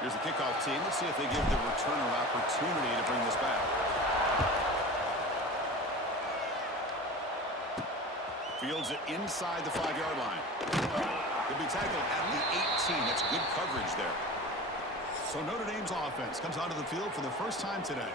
Here's the kickoff team. Let's see if they give the returner opportunity to bring this back. Fields it inside the 5-yard line. He'll be tackled at the 18. That's good coverage there. So Notre Dame's offense comes onto the field for the first time today.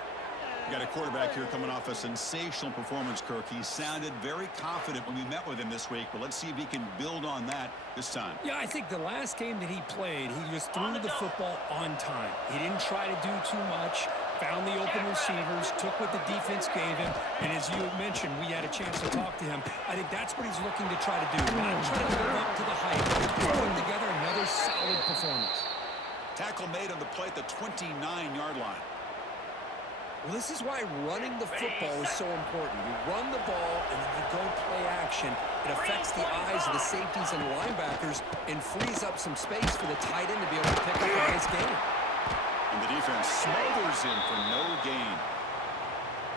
We got a quarterback here coming off a sensational performance, Kirk. He sounded very confident when we met with him this week, but let's see if he can build on that this time. Yeah, I think the last game that he played, he just threw the football on time. He didn't try to do too much, found the open receivers, took what the defense gave him, and as you mentioned, we had a chance to talk to him. I think that's what he's looking to try to do, not try to live up to the hype. He's putting together another solid performance. Tackle made on the play at the 29-yard line. Well, this is why running the football is so important. You run the ball, and then you go play action. It affects the eyes of the safeties and linebackers and frees up some space for the tight end to be able to pick up a nice gain. And the defense smothers him for no gain.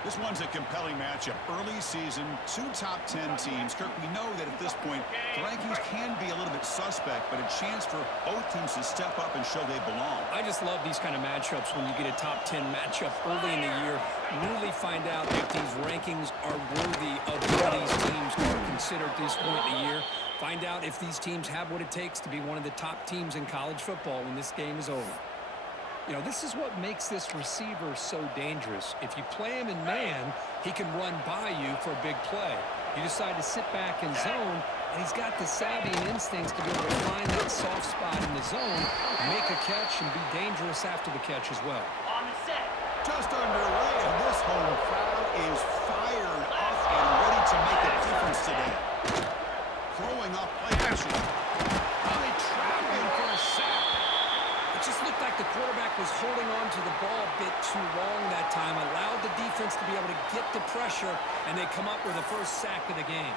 This one's a compelling matchup. Early season, 2 top 10 teams. Kirk, we know that at this point, the rankings can be a little bit suspect, but a chance for both teams to step up and show they belong. I just love these kind of matchups when you get a top 10 matchup early in the year. Really find out if these rankings are worthy of what these teams are considered at this point in the year. Find out if these teams have what it takes to be one of the top teams in college football when this game is over. You know, this is what makes this receiver so dangerous. If you play him in man, he can run by you for a big play. You decide to sit back in zone, and he's got the savvy and instincts to be able to find that soft spot in the zone, make a catch, and be dangerous after the catch as well. On the set. Just underway, and this home crowd is fired up and ready to make a difference today. Throwing up play action. Now they trap him for a sack. It just looked like the quarterback was holding on to the ball a bit too long that time, allowed the defense to be able to get the pressure, and they come up with the first sack of the game.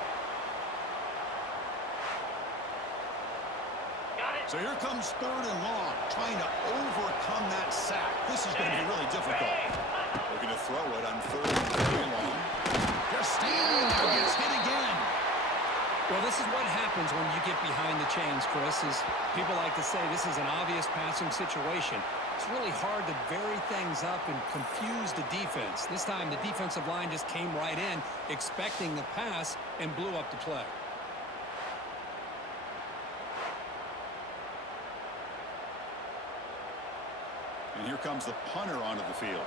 Got it. So here comes 3rd and long, trying to overcome that sack. This is going to be really difficult. Looking to throw it on 3rd and long. Just standing there, gets hit again. Well, this is what happens when you get behind the chains, Chris, is people like to say this is an obvious passing situation. It's really hard to vary things up and confuse the defense. This time, the defensive line just came right in, expecting the pass, and blew up the play. And here comes the punter onto the field.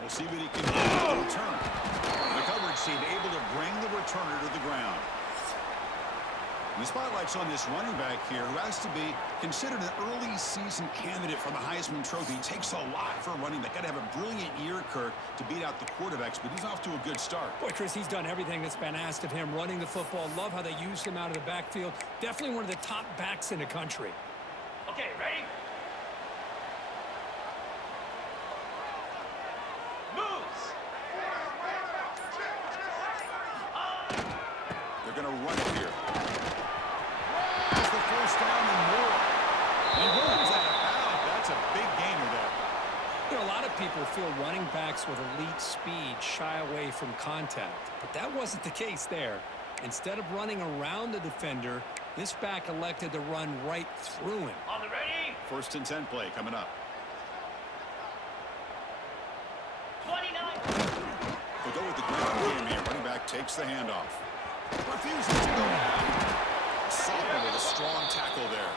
We'll see what he can do on the return. The coverage team able to bring the returner to the ground. And the spotlight's on this running back here, who has to be considered an early season candidate for the Heisman Trophy. It takes a lot for a running back. Got to have a brilliant year, Kirk, to beat out the quarterbacks, but he's off to a good start. Boy, Chris, he's done everything that's been asked of him, running the football. Love how they used him out of the backfield. Definitely one of the top backs in the country. Okay, ready? Moves. They're going to run it here. That's the first down and more. He runs out of bounds. That's a big gainer there. You know, a lot of people feel running backs with elite speed shy away from contact, but that wasn't the case there. Instead of running around the defender, this back elected to run right through him. On the ready? 1st and 10 play coming up. 29. We'll go with the ground game here. Running back takes the handoff. Refuses to go down. Sopper with a strong tackle there.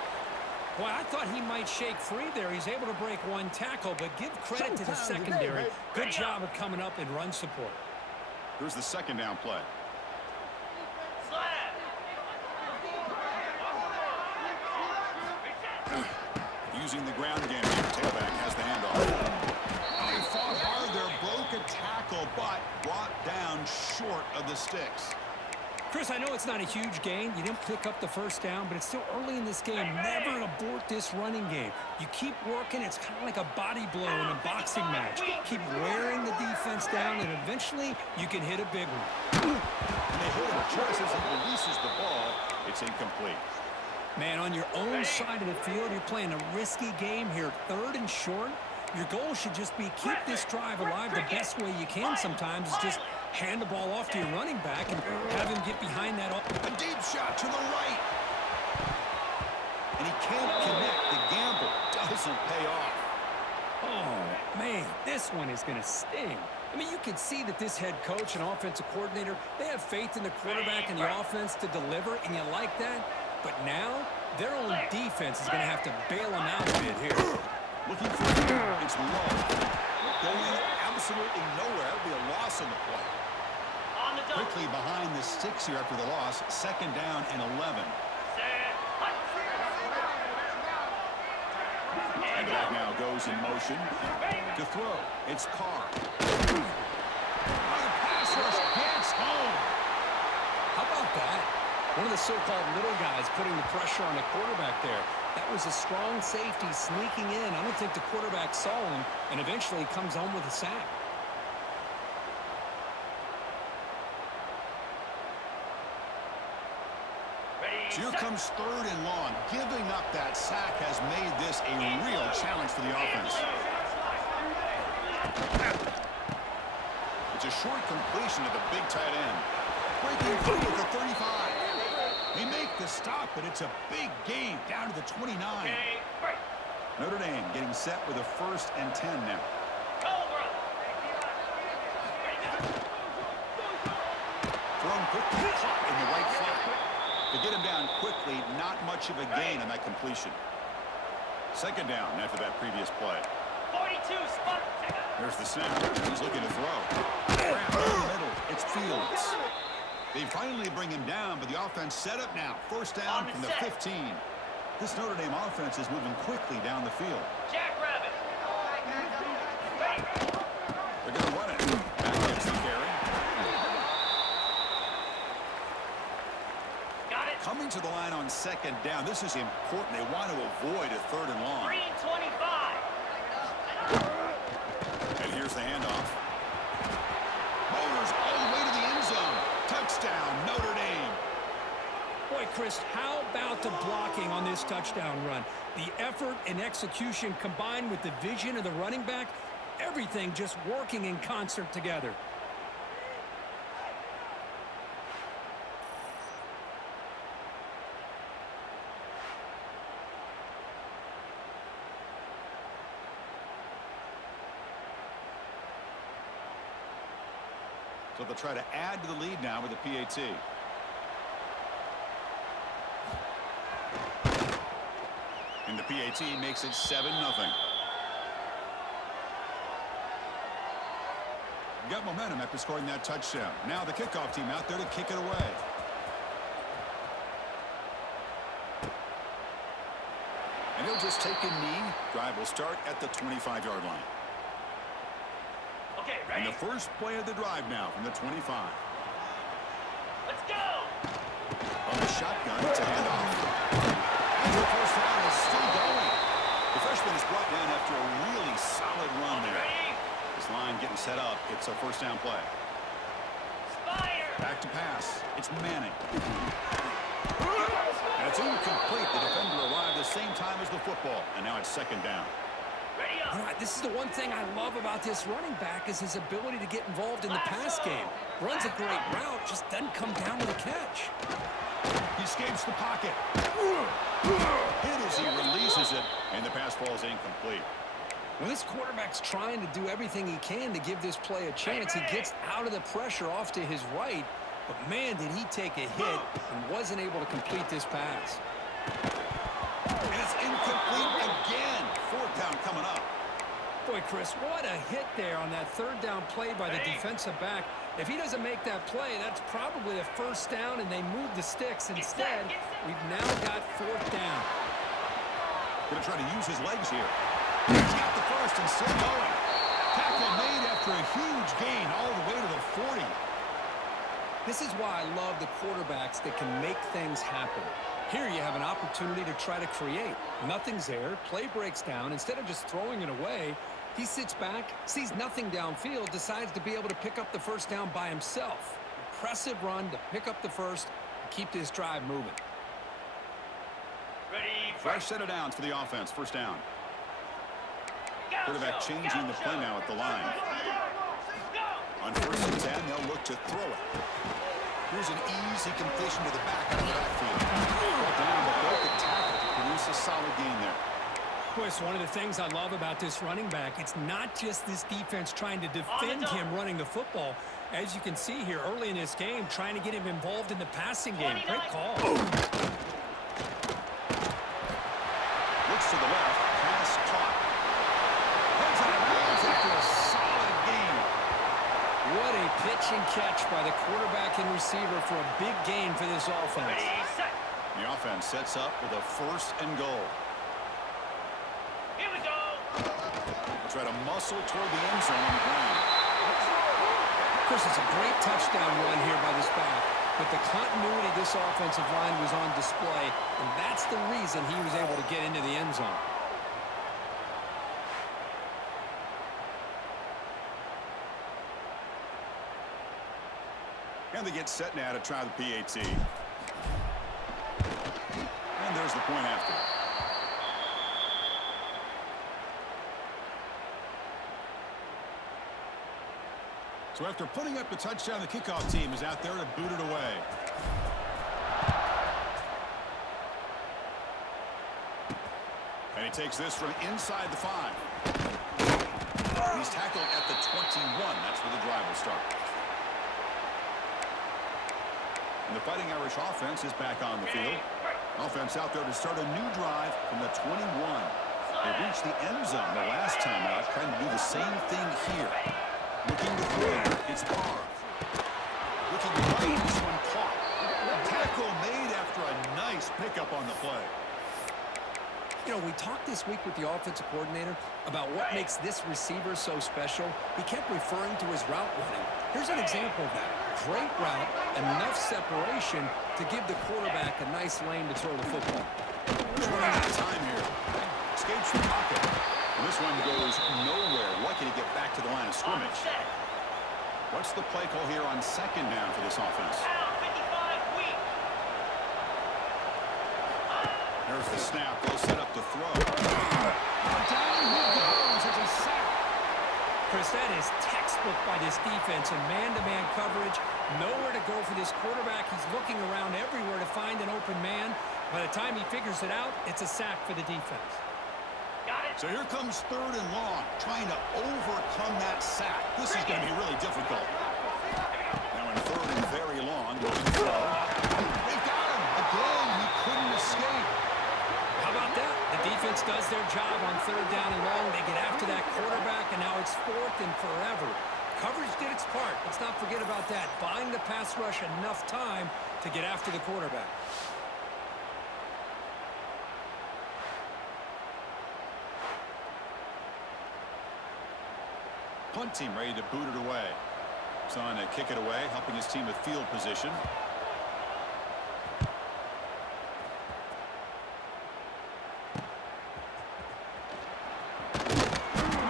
Boy, I thought he might shake free there. He's able to break one tackle, but give credit to the secondary. Good job of coming up in run support. Here's the 2nd down play. Slap. Using the ground game here. Tailback has the handoff. He fought hard there, broke a tackle, but brought down short of the sticks. Chris, I know it's not a huge gain. You didn't pick up the first down, but it's still early in this game. Never abort this running game. You keep working. It's kind of like a body blow in a boxing match. Keep wearing the defense down, and eventually you can hit a big one. And they hit him just as he releases the ball. It's incomplete. Man, on your own side of the field, you're playing a risky game here. 3rd and short. Your goal should just be keep this drive alive the best way you can sometimes. Is just hand the ball off to your running back and have him get behind that. A deep shot to the right. And he can't connect. The gamble doesn't pay off. Oh, man, this one is going to sting. I mean, you can see that this head coach and offensive coordinator, they have faith in the quarterback and the offense to deliver, and you like that. But now, their own defense is going to have to bail them out a bit here. Looking for it. It's low. Going absolutely nowhere. That would be a loss on the play. On the double. Quickly behind the sticks here after the loss. 2nd down and 11. And back now goes in motion to throw. It's Carr. The pass rush gets home. How about that? One of the so-called little guys putting the pressure on the quarterback there. That was a strong safety sneaking in. I don't think the quarterback saw him, and eventually comes home with a sack. So here comes 3rd and long. Giving up that sack has made this a real challenge for the offense. It's a short completion to the big tight end. Breaking through at the 35. They make the stop, but it's a big gain down to the 29. Notre Dame getting set with a 1st and 10 now. Thrown quickly, caught in the right flat. To get him down quickly, not much of a gain on that completion. 2nd down after that previous play. 42 spot. There's the snap. He's looking to throw. Grab in the middle. It's Fields. They finally bring him down, but the offense set up now. 1st down from the 15. This Notre Dame offense is moving quickly down the field. Jackrabbit. They're going to run it. Back gets the carry. Got it. Coming to the line on 2nd down. This is important. They want to avoid a 3rd and long. 325. And here's the handoff. Motors all the way to the end zone. Touchdown, Notre Dame. Boy, Chris, how about the blocking on this touchdown run? The effort and execution combined with the vision of the running back, everything just working in concert together. So they'll try to add to the lead now with the PAT. And the PAT makes it 7-0. Got momentum after scoring that touchdown. Now the kickoff team out there to kick it away. And he'll just take a knee. Drive will start at the 25-yard line. Okay, And ready? the first play of the drive now from the 25. Let's go. On the shotgun, it's a handoff. And the first down is still going. The freshman is brought down after a really solid run there. Ready? This line getting set up. It's a 1st down play. Fire. Back to pass. It's Manning. And it's incomplete. The defender arrived the same time as the football. And now it's 2nd down. Ready up. All right, this is the one thing I love about this running back is his ability to get involved in the pass game. Runs a great route, just doesn't come down with a catch. He escapes the pocket. Hit as he releases it, and the pass falls incomplete. When this quarterback's trying to do everything he can to give this play a chance, he gets out of the pressure off to his right, but man, did he take a hit and wasn't able to complete this pass. And it's incomplete again. 4th down coming up. Boy, Chris, what a hit there on that 3rd down play by the defensive back. If he doesn't make that play, that's probably a 1st down, and they move the sticks. Instead, we've now got 4th down. Going to try to use his legs here. He's got the first and still going. Tackle made after a huge gain all the way to the 40. This is why I love the quarterbacks that can make things happen. Here you have an opportunity to try to create. Nothing's there. Play breaks down. Instead of just throwing it away, he sits back, sees nothing downfield, decides to be able to pick up the 1st down by himself. Impressive run to pick up the first and keep this drive moving. Ready. Fresh set of downs for the offense. 1st down. Quarterback changing the play now at the line. On 1st and 10, they'll look to throw it. Here's an easy completion to the back out of the backfield. Brought down, but broke the tackle to produce a solid gain there. Boy, it's one of the things I love about this running back. It's not just this defense trying to defend him running the football. As you can see here early in this game, trying to get him involved in the passing game. Great call. Looks to the left. Pass caught. Heads out of bounds after a solid gain. What a pitch and catch by the quarterback and receiver for a big gain for this offense. Ready, set. The offense sets up with a 1st and goal. Here we go. They'll try to muscle toward the end zone on the ground. Of course, it's a great touchdown run here by this back, but the continuity of this offensive line was on display, and that's the reason he was able to get into the end zone. And they get set now to try the PAT. And there's the point after. So after putting up the touchdown, the kickoff team is out there to boot it away. And he takes this from inside the 5. He's tackled at the 21. That's where the drive will start. And the Fighting Irish offense is back on the field. Offense out there to start a new drive from the 21. They reached the end zone the last time out, trying to do the same thing here. Looking to throw. It's Barr. Looking right. This one caught. Tackle made after a nice pickup on the play. You know, we talked this week with the offensive coordinator about what makes this receiver so special. He kept referring to his route running. Here's an example of that. Great route, enough separation to give the quarterback a nice lane to throw the football. Running out of time here. Escapes the pocket. And this one goes nowhere. Lucky to get back to the line of scrimmage. What's the play call here on 2nd down for this offense? There's the snap. They'll set up to throw. Down he goes. It's a sack. Chris, that is textbook by this defense in man-to-man coverage. Nowhere to go for this quarterback. He's looking around everywhere to find an open man. By the time he figures it out, it's a sack for the defense. So here comes 3rd and long, trying to overcome that sack. This is going to be really difficult. Now in 3rd and very long, looking to throw. They got him. Again, he couldn't escape. How about that? The defense does their job on 3rd down and long. They get after that quarterback, and now it's 4th and forever. Coverage did its part. Let's not forget about that. Buying the pass rush enough time to get after the quarterback. Punt team ready to boot it away. He's on to kick it away, helping his team with field position. The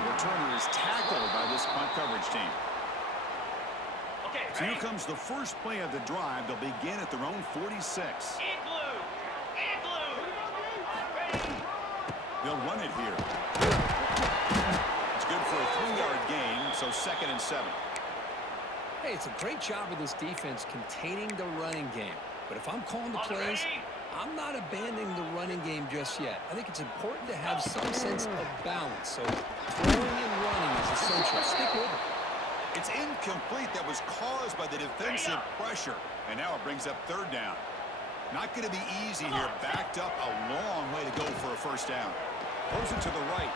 returner is tackled by this punt coverage team. So here comes the first play of the drive. They'll begin at their own 46. They'll run it here. It's good for a 3-yard gain, so 2nd and 7. Hey, it's a great job of this defense containing the running game. But if I'm calling the plays, I'm not abandoning the running game just yet. I think it's important to have some sense of balance. So throwing and running is essential. Stick with it. It's incomplete. That was caused by the defensive pressure. And now it brings up 3rd down. Not going to be easy here. Backed up a long way to go for a 1st down. Throws it to the right.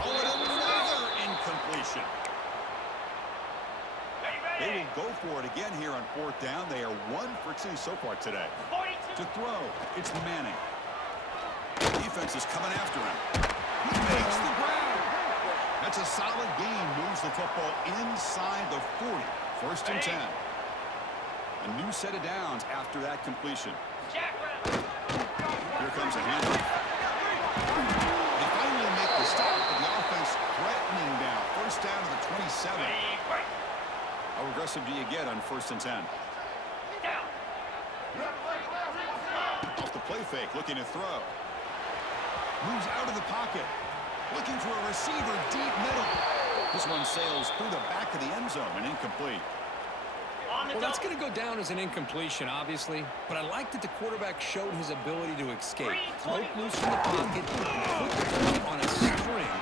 Oh, and another incompletion. They will go for it again here on 4th down. They are 1 for 2 so far today. To throw, it's Manning. Defense is coming after him. He makes the ground. That's a solid gain. Moves the football inside the 40. 1st and 10. A new set of downs after that completion. Here comes a handoff. They finally make the stop, but the offense threatening down. 1st down to the 27. How aggressive do you get on 1st and 10? Off the play fake, looking to throw. Moves out of the pocket. Looking for a receiver deep middle. This one sails through the back of the end zone and incomplete. Well, that's going to go down as an incompletion, obviously, but I like that the quarterback showed his ability to escape. Broke loose from the pocket, put the ball on a string,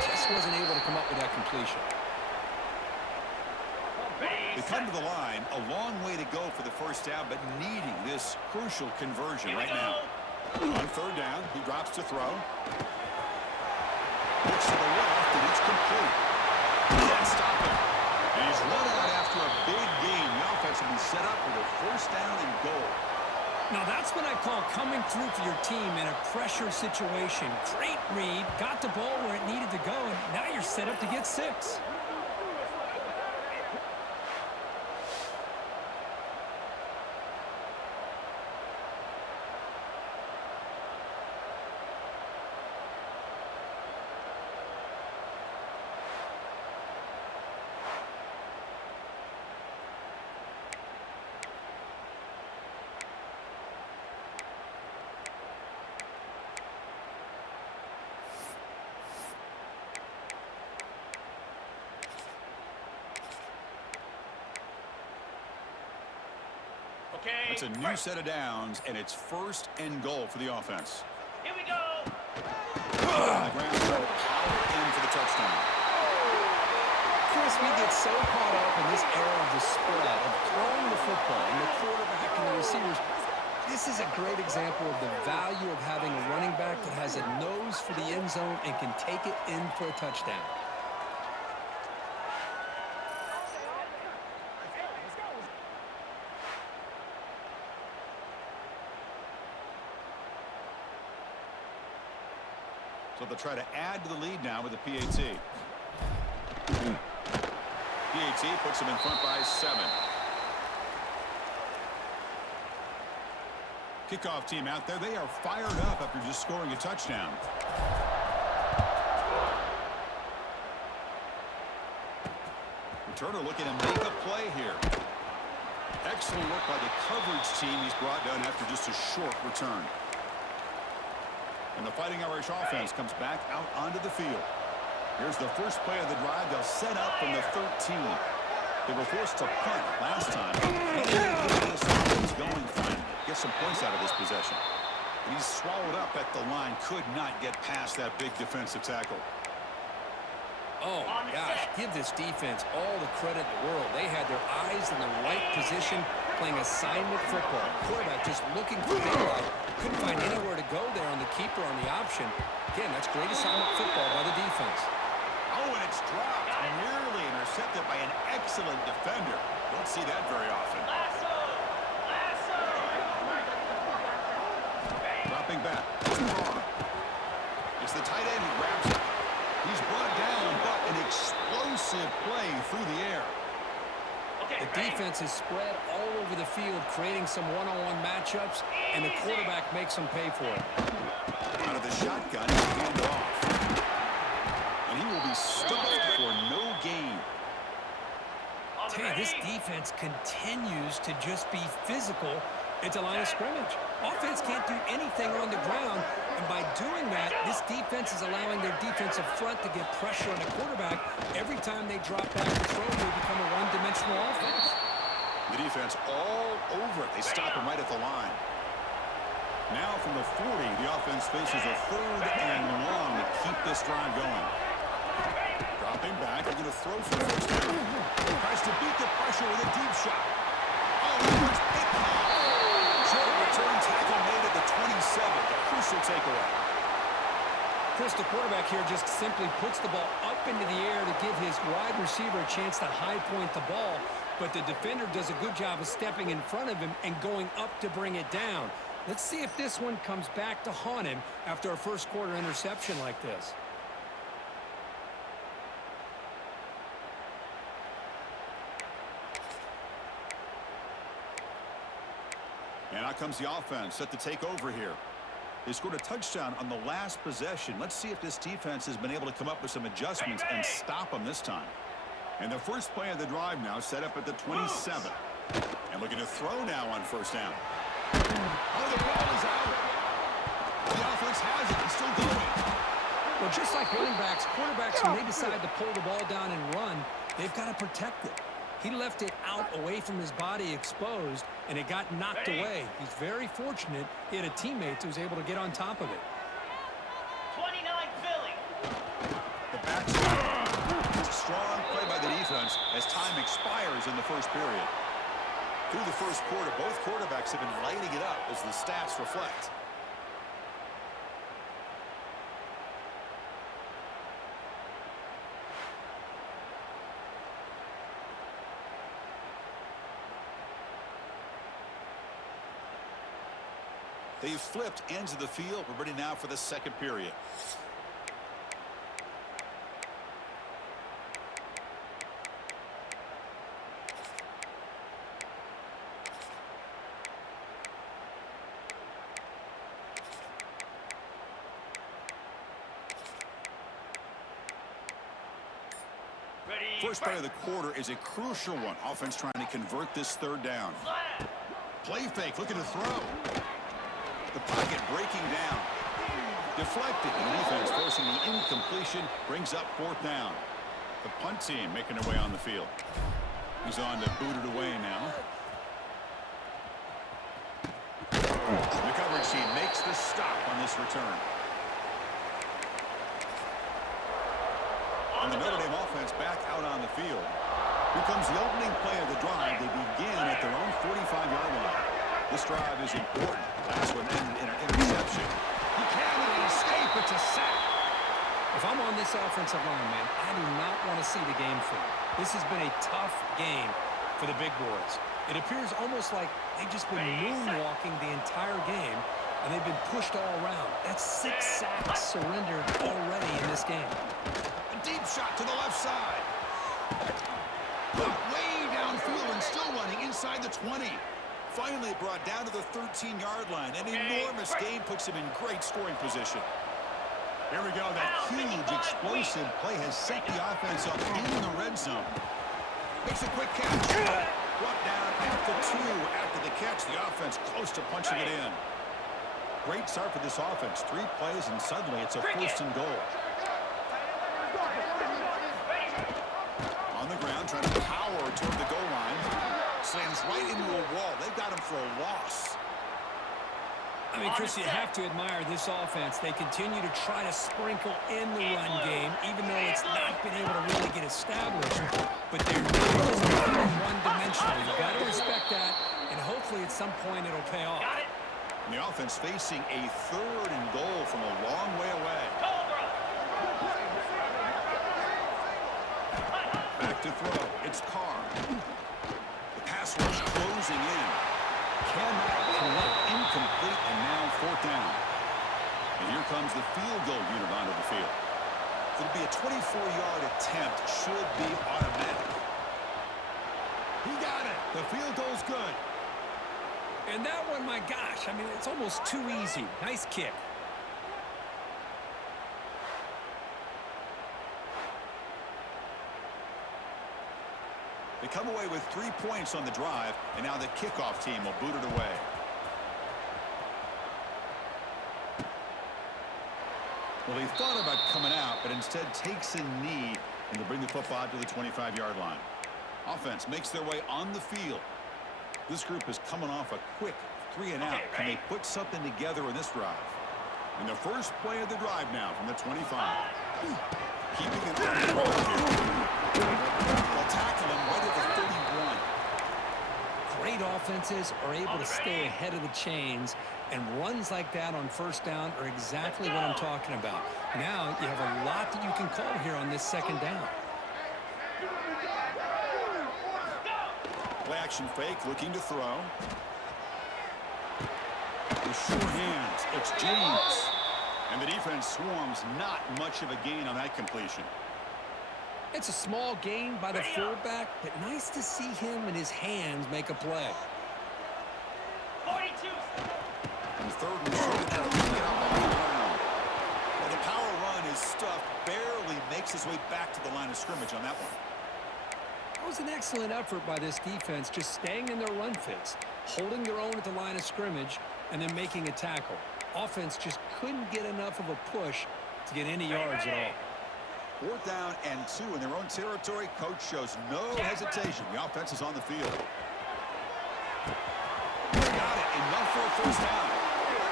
just wasn't able to come up with that completion. They come to the line, a long way to go for the first down, but needing this crucial conversion right now. On third down, he drops to throw. Looks to the left, and it's complete. Can't stop him. And he's run out after a big gain. The offense will be set up with a first down and goal. Now, that's what I call coming through for your team in a pressure situation. Great read, got the ball where it needed to go, and now you're set up to get 6. Okay. It's a new set of downs, and it's first and goal for the offense. Here we go. On the ground, in for the touchdown. Chris, we get so caught up in this era of the spread, of throwing the football, and the quarterback and the receivers. This is a great example of the value of having a running back that has a nose for the end zone and can take it in for a touchdown. So they'll try to add to the lead now with the PAT. PAT puts them in front by 7. Kickoff team out there. They are fired up after just scoring a touchdown. Returner looking to make a play here. Excellent work by the coverage team he's brought down after just a short return. And the Fighting Irish offense comes back out onto the field. Here's the first play of the drive. They'll set up from the 13. They were forced to punt last time. And this offense going fine. Get some points out of this possession. And he's swallowed up at the line. Could not get past that big defensive tackle. Oh, gosh, give this defense all the credit in the world. They had their eyes in the right position, playing assignment football. Quarterback just looking for daylight. Couldn't find anywhere to go there on the keeper on the option. Again, that's great assignment football by the defense. Oh, and it's dropped. Nearly intercepted by an excellent defender. Don't see that very often. Lasso. Lasso. Dropping back. It's the tight end who grabs it. He's brought down, but an explosive play through the air. Okay, The defense is spread all over the field, creating some one-on-one matchups, and the quarterback makes them pay for it. Out of the shotgun, hand off. And he will be stopped for no gain. Tell you, this defense continues to just be physical at the line of scrimmage. Offense can't do anything on the ground, and by doing that, this defense is allowing their defensive front to get pressure on the quarterback. Every time they drop back to throw, they become a one-dimensional offense. The defense all over it. They stop him right at the line. Now from the 40, the offense faces a third and long to keep this drive going. Dropping back, they're going to throw for the first down. Tries to beat the pressure with a deep shot. Oh, he was picked off. Short return tackle made at the 27. A crucial takeaway. Chris, the quarterback here just simply puts the ball up into the air to give his wide receiver a chance to high point the ball, but the defender does a good job of stepping in front of him and going up to bring it down. Let's see if this one comes back to haunt him after a first quarter interception like this. And out comes the offense set to take over here. They scored a touchdown on the last possession. Let's see if this defense has been able to come up with some adjustments and stop them this time. And the first play of the drive now set up at the 27. And looking to throw now on first down. Oh, the ball is out. The offense has it. It's still going. Well, just like running backs, quarterbacks, when they decide to pull the ball down and run, they've got to protect it. He left it out away from his body exposed, and it got knocked away. He's very fortunate he had a teammate who was able to get on top of it. 29 Philly. The backs. It's a strong play by the defense as time expires in the first period. Through the first quarter, both quarterbacks have been lighting it up as the stats reflect. They've flipped ends of the field. We're ready now for the second period. Ready. First play of the quarter is a crucial one. Offense trying to convert this third down. Play fake, looking to throw. The pocket breaking down. Deflected. The defense forcing the incompletion. Brings up fourth down. The punt team making their way on the field. He's on to boot it away now. The coverage team makes the stop on this return. And the Notre Dame offense back out on the field. Here comes the opening play of the drive. They begin at their own 45-yard line. This drive is important. Last one ended in an interception. He can't escape. It's a sack. If I'm on this offensive line, man, I do not want to see the game film. This has been a tough game for the big boys. It appears almost like they've just been moonwalking the entire game, and they've been pushed all around. That's 6 sacks surrendered already in this game. A deep shot to the left side. Way downfield and still running inside the 20. Finally brought down to the 13-yard line. An enormous gain puts him in great scoring position. Here we go. That huge explosive play has set the offense up in the red zone. Makes a quick catch. Brought down at the 2 after the catch. The offense close to punching it in. Great start for this offense. 3 plays and suddenly it's a first and goal. On the ground, trying to power toward the goal line. Slams right into a wall. They've got him for a loss. I mean, Chris, you have to admire this offense. They continue to try to sprinkle in the run game, even though it's not been able to really get established. But they're just not one-dimensional. You got to respect that, and hopefully at some point it'll pay off. And the offense facing a third and goal from a long way away. Back to throw. It's Carr. The pass rush closing in. Cannot connect. Incomplete, and now fourth down. And here comes the field goal unit onto the field. It'll be a 24-yard attempt. Should be automatic. He got it. The field goal's good. And that one, my gosh, I mean, it's almost too easy. Nice kick. They come away with 3 points on the drive, and now the kickoff team will boot it away. Well, he thought about coming out, but instead takes a knee, and they bring the football to the 25-yard line. Offense makes their way on the field. This group is coming off a quick 3 and out. Can they put something together in this drive? And the first play of the drive now from the 25. Keeping it on the road here. They'll tackle him right at the 31. Great offenses are able to stay ahead of the chains, and runs like that on first down are exactly what I'm talking about. Now you have a lot that you can call here on this second down. Play action fake, looking to throw. With sure hands, it's James. And the defense swarms, not much of a gain on that completion. It's a small gain by the fullback, but nice to see him and his hands make a play. 42. And third and short, trying to get up on the ground. Well, the power run is stuffed, barely makes his way back to the line of scrimmage on that one. That was an excellent effort by this defense, just staying in their run fits, holding their own at the line of scrimmage, and then making a tackle. Offense just couldn't get enough of a push to get any yards at all. 4th down and 2 in their own territory. Coach shows no hesitation. The offense is on the field. Got it. Enough for a 1st down.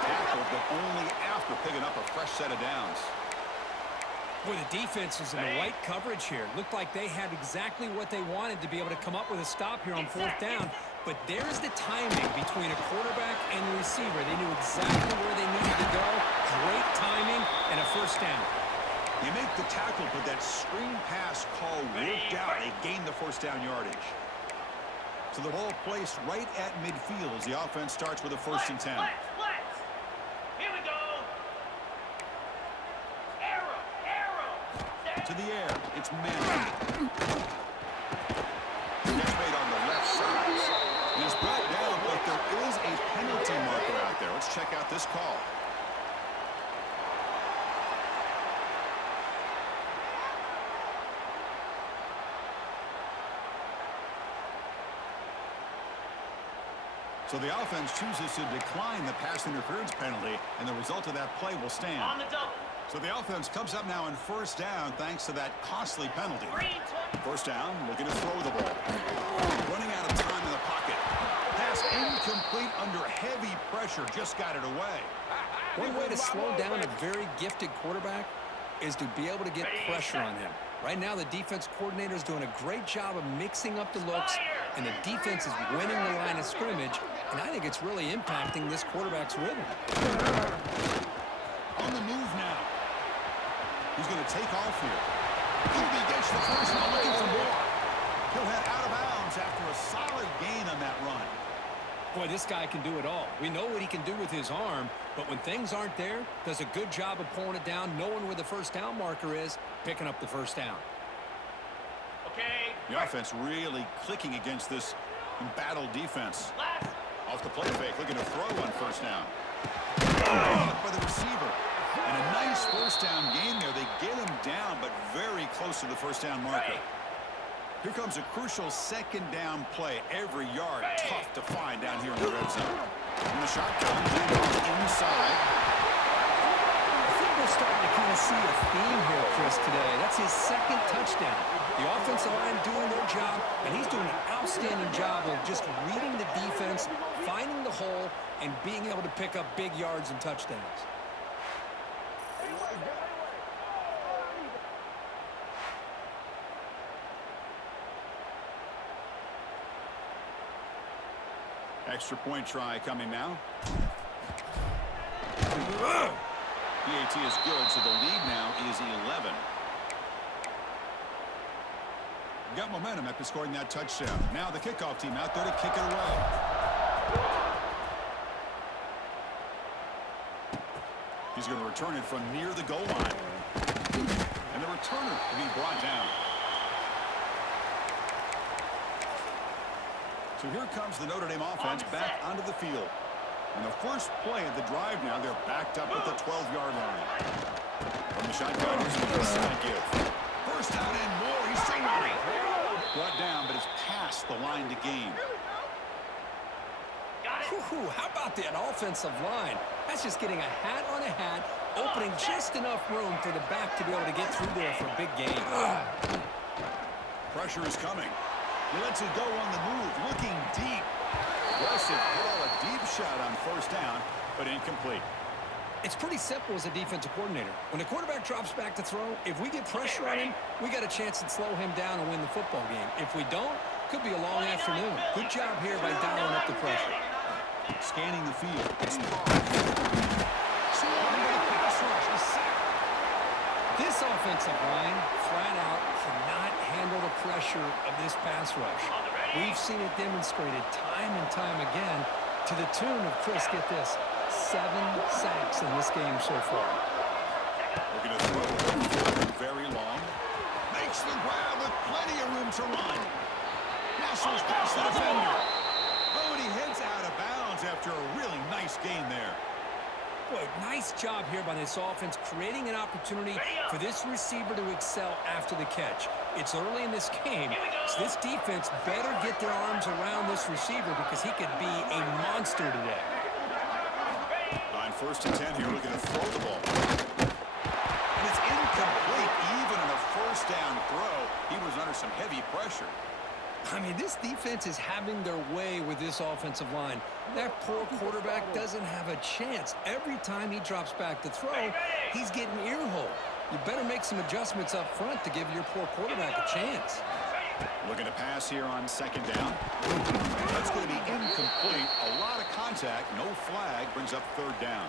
Tackled, but only after picking up a fresh set of downs. Boy, the defense is in the right coverage here. Looked like they had exactly what they wanted to be able to come up with a stop here on 4th down. But there's the timing between a quarterback and the receiver. They knew exactly where they needed to go. Great timing and a 1st down. You make the tackle, but that screen pass call worked out. They gained the 1st down yardage. So the ball placed right at midfield as the offense starts with a 1st and 10. Here we go. To the air, it's Manning. Catch made on the left side. He's brought down, but there is a penalty marker out there. Let's check out this call. So the offense chooses to decline the pass interference penalty, and the result of that play will stand. On the double. So the offense comes up now in 1st down thanks to that costly penalty. 1st down, looking to throw the ball. Running out of time in the pocket. Pass incomplete under heavy pressure. Just got it away. One way to slow down a very gifted quarterback is to be able to get pressure on him. Right now, the defense coordinator is doing a great job of mixing up the looks, and the defense is winning the line of scrimmage, and I think it's really impacting this quarterback's rhythm. On the move now. He's going to take off here. He gets the 1st down, looking for more. He'll head out of bounds after a solid gain on that run. Boy, this guy can do it all. We know what he can do with his arm, but when things aren't there, does a good job of pulling it down, knowing where the 1st down marker is, picking up the 1st down. Okay. The offense really clicking against this embattled defense. Last. Off the play fake, looking to throw on 1st down. Blocked by the receiver. And a nice 1st down gain there. They get him down, but very close to the 1st down marker. Here comes a crucial 2nd down play. Every yard tough to find down here in the red zone. And the shot comes inside. I think we're starting to kind of see a theme here, Chris, today. That's his 2nd touchdown. The offensive line doing their job, and he's doing an outstanding job of just reading the defense, finding the hole, and being able to pick up big yards and touchdowns. Extra point try coming now. PAT is good, so the lead now is 11. Got momentum after scoring that touchdown. Now the kickoff team out there to kick it away. He's going to return it from near the goal line. And the returner will be brought down. So here comes the Notre Dame offense back onto the field. And the first play of the drive now, they're backed up at the 12-yard line. From the shotgun, here's the inside give. 1st down and more. He's still running. Brought down, but it's past the line to gain. How about that offensive line? That's just getting a hat on a hat, opening just enough room for the back to be able to get through there for a big gain. Pressure is coming. He lets it go on the move, looking deep. Aggressive call, a deep shot on 1st down, but incomplete. It's pretty simple as a defensive coordinator. When the quarterback drops back to throw, if we get pressure on him, we got a chance to slow him down and win the football game. If we don't, could be a long afternoon. Good job here by dialing up the pressure. Scanning the field. It's This offensive line, flat out, cannot handle the pressure of this pass rush. We've seen it demonstrated time and time again to the tune of, Chris, get this, 7 sacks in this game so far. Looking to throw very long. Makes the grab with plenty of room to run. Muscles past the defender. Oh, and he heads out of bounds after a really nice gain there. Boy, nice job here by this offense, creating an opportunity for this receiver to excel after the catch. It's early in this game, so this defense better get their arms around this receiver because he could be a monster today. On 1st and 10 here, looking to throw the ball. And it's first down throw. He was under some heavy pressure. I mean, this defense is having their way with this offensive line. That poor quarterback doesn't have a chance. Every time he drops back to throw, he's getting ear-hole. You better make some adjustments up front to give your poor quarterback a chance. Looking to pass here on second down. That's going to be incomplete. A lot of contact. No flag. Brings up third down.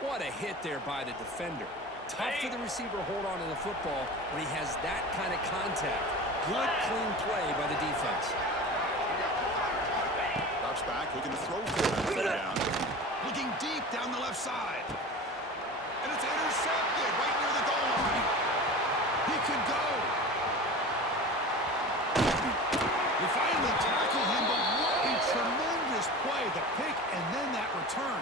What a hit there by the defender. Tough for the receiver to hold on to the football when he has that kind of contact. Good, clean play by the defense. Drops back, looking to throw for that third down. Looking deep down the left side. And it's intercepted right near the goal line. He could go. They finally tackle him, but what a tremendous play. The pick and then that return.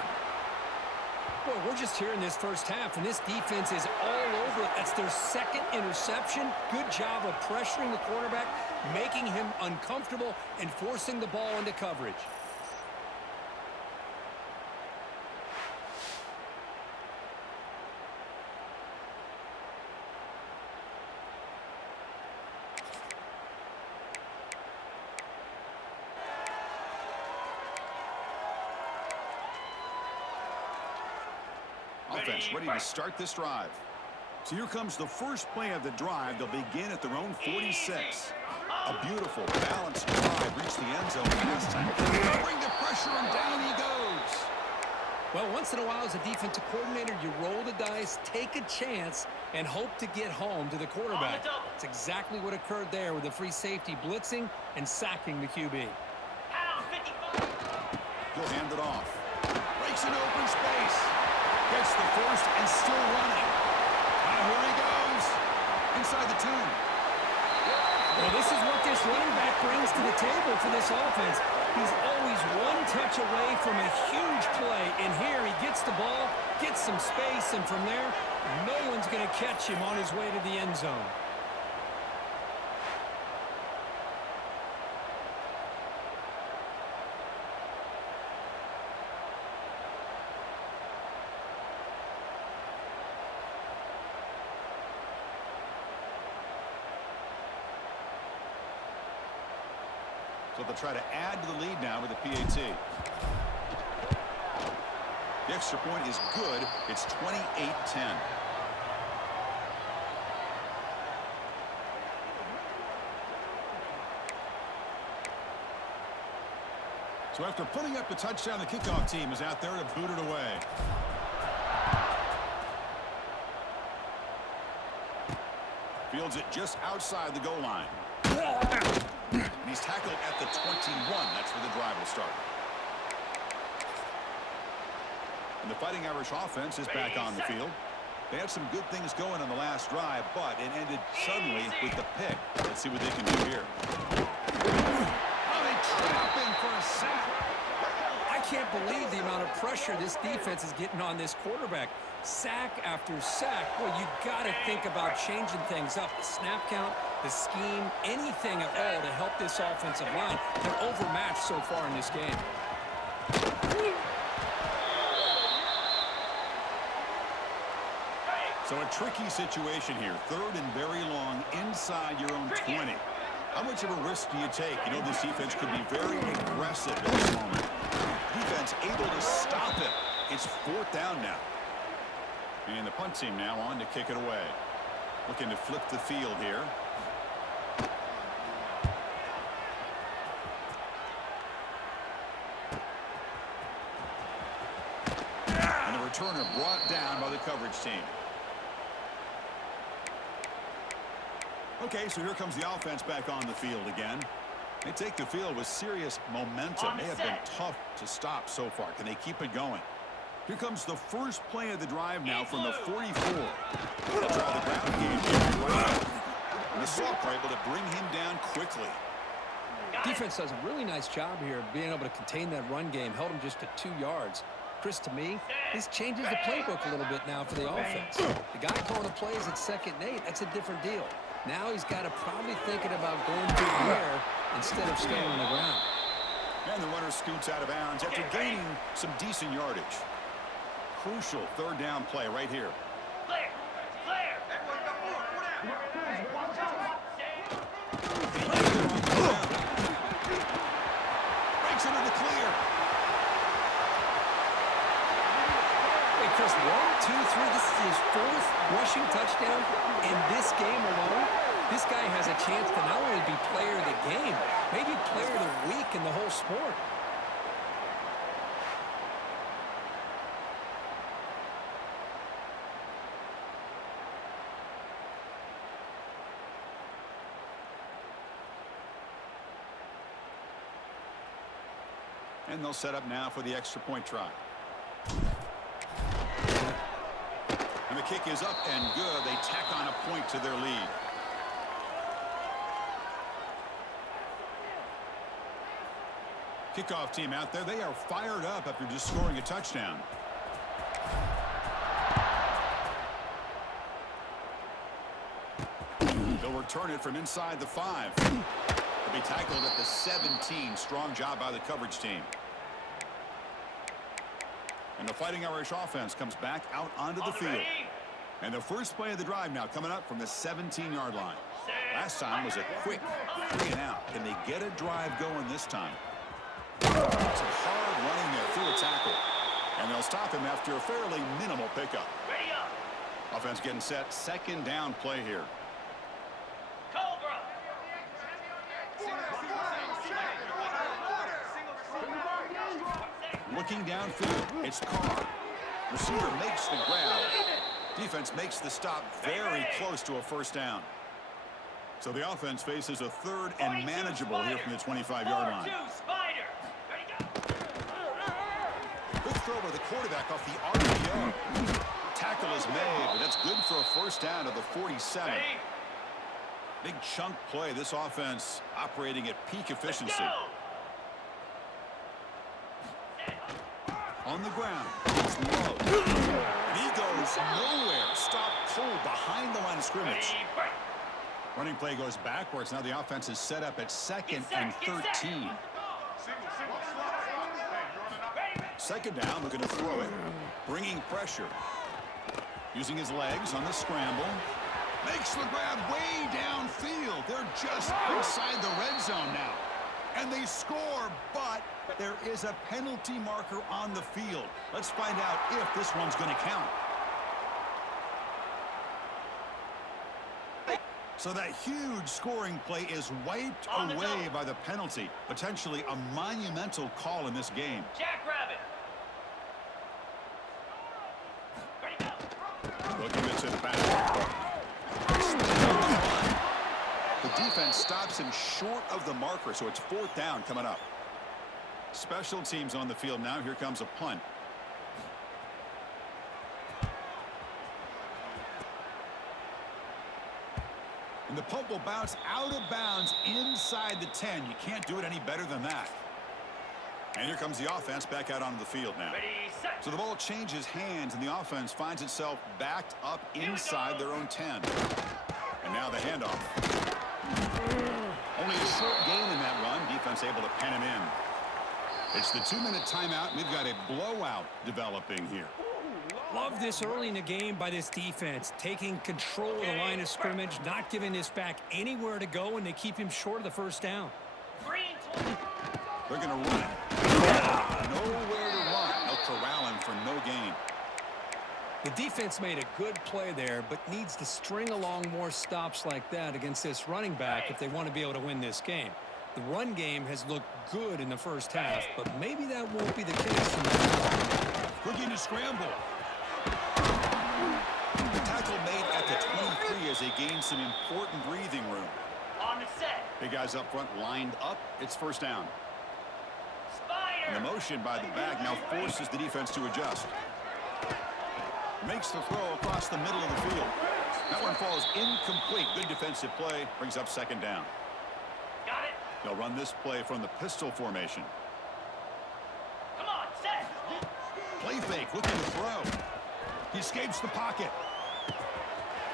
Boy, we're just here in this first half, and this defense is all over it. That's their second interception. Good job of pressuring the quarterback, making him uncomfortable, and forcing the ball into coverage. Offense ready to start this drive. So here comes the first play of the drive. They'll begin at their own 46. A beautiful, balanced drive. Reach the end zone last time. Bring the pressure, and down he goes. Well, once in a while as a defensive coordinator, you roll the dice, take a chance, and hope to get home to the quarterback. It's exactly what occurred there with the free safety blitzing and sacking the QB. He'll hand it off. Breaks into open space. Gets the first and still running. Now here he goes. Inside the 10. Well, this is what this running back brings to the table for this offense. He's always one touch away from a huge play. And here he gets the ball, gets some space, and from there, no one's going to catch him on his way to the end zone. So they'll try to add to the lead now with the PAT. The extra point is good. It's 28-10. So after putting up the touchdown, the kickoff team is out there to boot it away. Fields it just outside the goal line. And he's tackled at the 21. That's where the drive will start. And the Fighting Irish offense is back on the field. They had some good things going on the last drive, but it ended suddenly with the pick. Let's see what they can do here. Oh, they trap him for a sack. I can't believe the amount of pressure this defense is getting on this quarterback. Sack after sack. Well, you got to think about changing things up. The snap count, the scheme, anything at all to help this offensive line. They're overmatched so far in this game. So a tricky situation here. Third and very long inside your own 20. How much of a risk do you take? You know, this defense could be very aggressive at this moment. Defense able to stop it. It's fourth down now. And the punt team now on to kick it away. Looking to flip the field here. And the returner brought down by the coverage team. Okay, so here comes the offense back on the field again. They take the field with serious momentum. They have been tough to stop so far. Can they keep it going? Here comes the first play of the drive now from the 44. They'll try the ground game here. And the Sox are able to bring him down quickly. Defense does a really nice job here of being able to contain that run game. Held him just to 2 yards. Chris, to me, this changes the playbook a little bit now for the offense. The guy calling the plays at 2nd and 8, that's a different deal. Now he's got to probably thinking about going through the air instead of staying on the ground. And the runner scoots out of bounds after gaining some decent yardage. Crucial third down play right here. Clear! Clear! Gets into the clear. Hey, Chris, 1, 2, 3. This is his 4th rushing touchdown in this game alone. This guy has a chance to not only be player of the game, maybe player of the week in the whole sport. And they'll set up now for the extra point try. And the kick is up and good. They tack on a point to their lead. Kickoff team out there. They are fired up after just scoring a touchdown. They'll return it from inside the 5. They'll be tackled at the 17. Strong job by the coverage team. And the Fighting Irish offense comes back out onto the field. And the first play of the drive now coming up from the 17-yard line. Last time was a quick 3 and out. Can they get a drive going this time? It's a hard running there through a tackle. And they'll stop him after a fairly minimal pickup. Ready up. Offense getting set. Second down play here. Cobra. Looking downfield, it's Carr. Receiver makes the grab. Defense makes the stop very close to a first down. So the offense faces a third and manageable here from the 25-yard line. Good throw by the quarterback off the RPO. Tackle is made, but that's good for a first down of the 47. Big chunk play. This offense operating at peak efficiency. On the ground, it's low. And he goes nowhere. Stop cold behind the line of scrimmage. Running play goes backwards. Now the offense is set up at 2nd and 13. Second down, looking to throw it. Bringing pressure. Using his legs on the scramble. Makes the grab way downfield. They're just outside the red zone now. And they score, but there is a penalty marker on the field. Let's find out if this one's going to count. So that huge scoring play is wiped away by the penalty. Potentially a monumental call in this game. Jackrabbit. Looking into the back. The defense stops him short of the marker, so it's 4th down coming up. Special teams on the field now. Here comes a punt. And the punt will bounce out of bounds inside the 10. You can't do it any better than that. And here comes the offense back out onto the field now. So the ball changes hands, and the offense finds itself backed up inside their own 10. And now the handoff. Only a short gain in that run. Defense able to pen him in. It's the 2-minute timeout. We've got a blowout developing here. Love this early in the game by this defense. Taking control of the line of scrimmage, not giving this back anywhere to go, and they keep him short of the first down. They're going to run it. Nowhere to run. They'll corral him for no gain. The defense made a good play there, but needs to string along more stops like that against this running back if they want to be able to win this game. The run game has looked good in the first half, but maybe that won't be the case in the Looking to scramble. The tackle made at the 23 as they gain some important breathing room. On the set. Big guys up front lined up. It's first down. And the motion by the back now forces the defense to adjust. Makes the throw across the middle of the field. That one falls incomplete. Good defensive play. Brings up second down. Got it. They'll run this play from the pistol formation. Come on, set. Play fake, looking to throw. He escapes the pocket.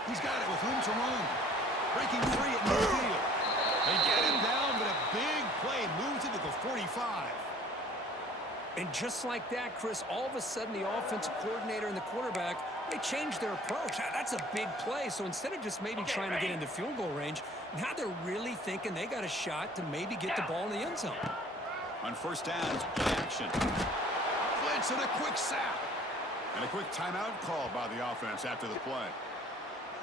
He's got it with room to run. Breaking free at midfield. They get him down, but a big play moves into the 45. And just like that, Chris, all of a sudden the offensive coordinator and the quarterback, they changed their approach. That's a big play. So instead of just maybe trying to get into field goal range, now they're really thinking they got a shot to maybe get the ball in the end zone. On first downs, play action. Blitz and a quick sack. And a quick timeout call by the offense after the play.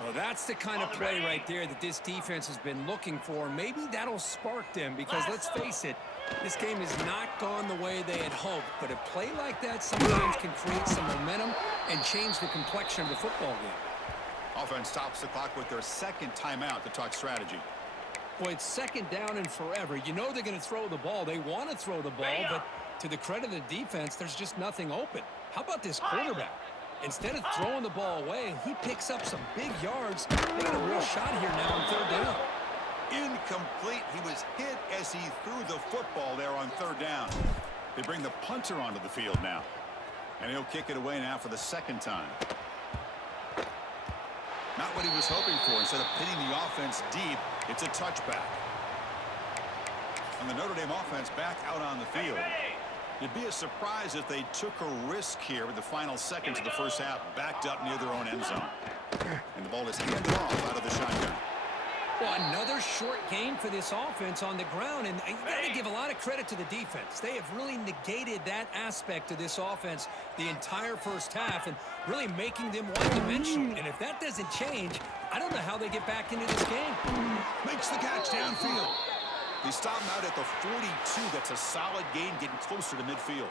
Well, that's the kind of play right there that this defense has been looking for. Maybe that'll spark them because, let's face it, this game has not gone the way they had hoped. But a play like that sometimes can create some momentum and change the complexion of the football game. Offense stops the clock with their second timeout to talk strategy. Boy, it's second down and forever. You know they're going to throw the ball. They want to throw the ball, but to the credit of the defense, there's just nothing open. How about this quarterback? Instead of throwing the ball away, he picks up some big yards. They got a real shot here now on third down. Incomplete. He was hit as he threw the football there on third down. They bring the punter onto the field now. And he'll kick it away now for the second time. Not what he was hoping for. Instead of pitting the offense deep, it's a touchback. And the Notre Dame offense back out on the field. It'd be a surprise if they took a risk here with the final seconds of the first half, backed up near their own end zone. And the ball is handed off out of the shotgun. Well, another short game for this offense on the ground, and you got to give a lot of credit to the defense. They have really negated that aspect of this offense the entire first half and really making them one-dimensional. And if that doesn't change, I don't know how they get back into this game. Makes the catch downfield. They stop him out at the 42. That's a solid gain, getting closer to midfield.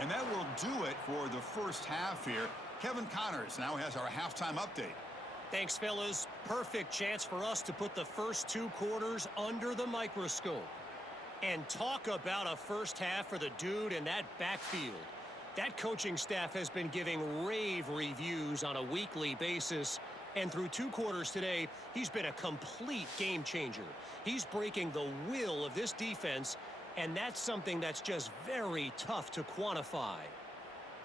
And that will do it for the first half here. Kevin Connors now has our halftime update. Thanks, fellas. Perfect chance for us to put the first two quarters under the microscope. And talk about a first half for the dude in that backfield. That coaching staff has been giving rave reviews on a weekly basis. And through two quarters today, he's been a complete game changer. He's breaking the will of this defense, and that's something that's just very tough to quantify.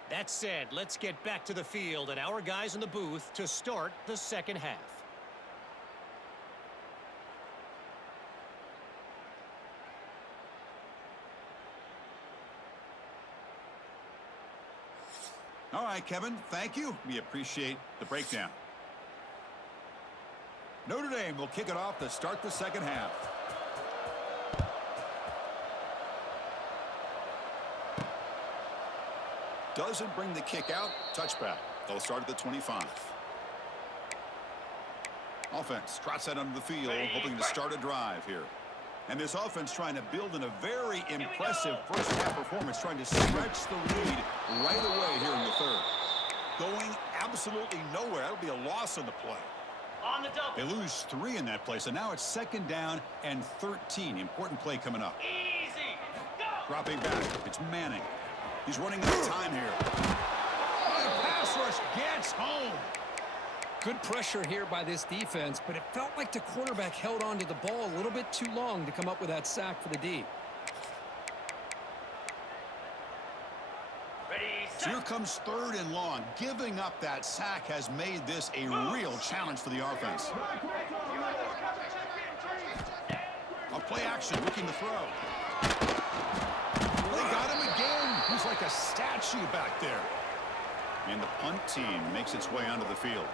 That said, let's get back to the field and our guys in the booth to start the second half. All right, Kevin, thank you. We appreciate the breakdown. Notre Dame will kick it off to start the second half. Doesn't bring the kick out. Touchback. They'll start at the 25. Offense trots that under the field, hoping to start a drive here. And this offense trying to build in a very impressive first half performance, trying to stretch the lead right away here in the third. Going absolutely nowhere. That'll be a loss on the play. On the double. They lose 3 in that play, so now it's second down and 13. Important play coming up. Easy. Go. Dropping back. It's Manning. He's running out of time here. The pass rush gets home. Good pressure here by this defense, but it felt like the quarterback held on to the ball a little bit too long to come up with that sack for the D. Ready, So here comes third and long. Giving up that sack has made this a real challenge for the offense. A play action, looking to throw. They got him again. He's like a statue back there. And the punt team makes its way onto the field.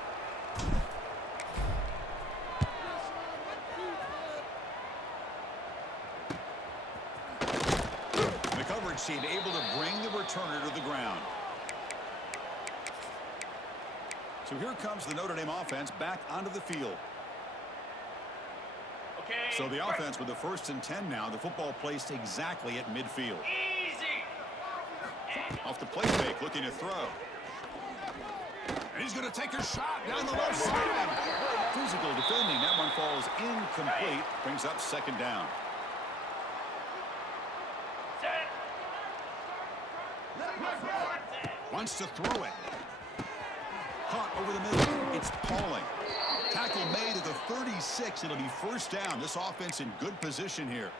The coverage team able to bring the returner to the ground. So here comes the Notre Dame offense back onto the field. Okay. So the offense with the 1st and 10 now. The football placed exactly at midfield. Easy. Off the play fake, looking to throw. And he's going to take a shot down the left side. Physical defending. That one falls incomplete. Brings up second down. Set. Wants to throw it. Caught over the middle. It's Pauling. Tackle made at the 36. It'll be first down. This offense in good position here.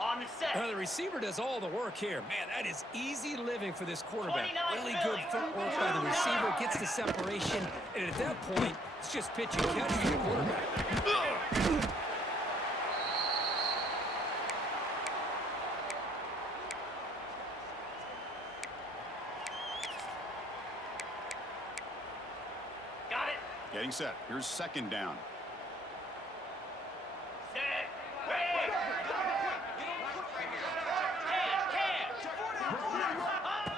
On the set. Well, the receiver does all the work here. Man, that is easy living for this quarterback. 29 Really good footwork by the receiver. Gets the separation. And at that point, it's just pitch and catch for the quarterback. Got it. Getting set. Here's second down. Set. Ready.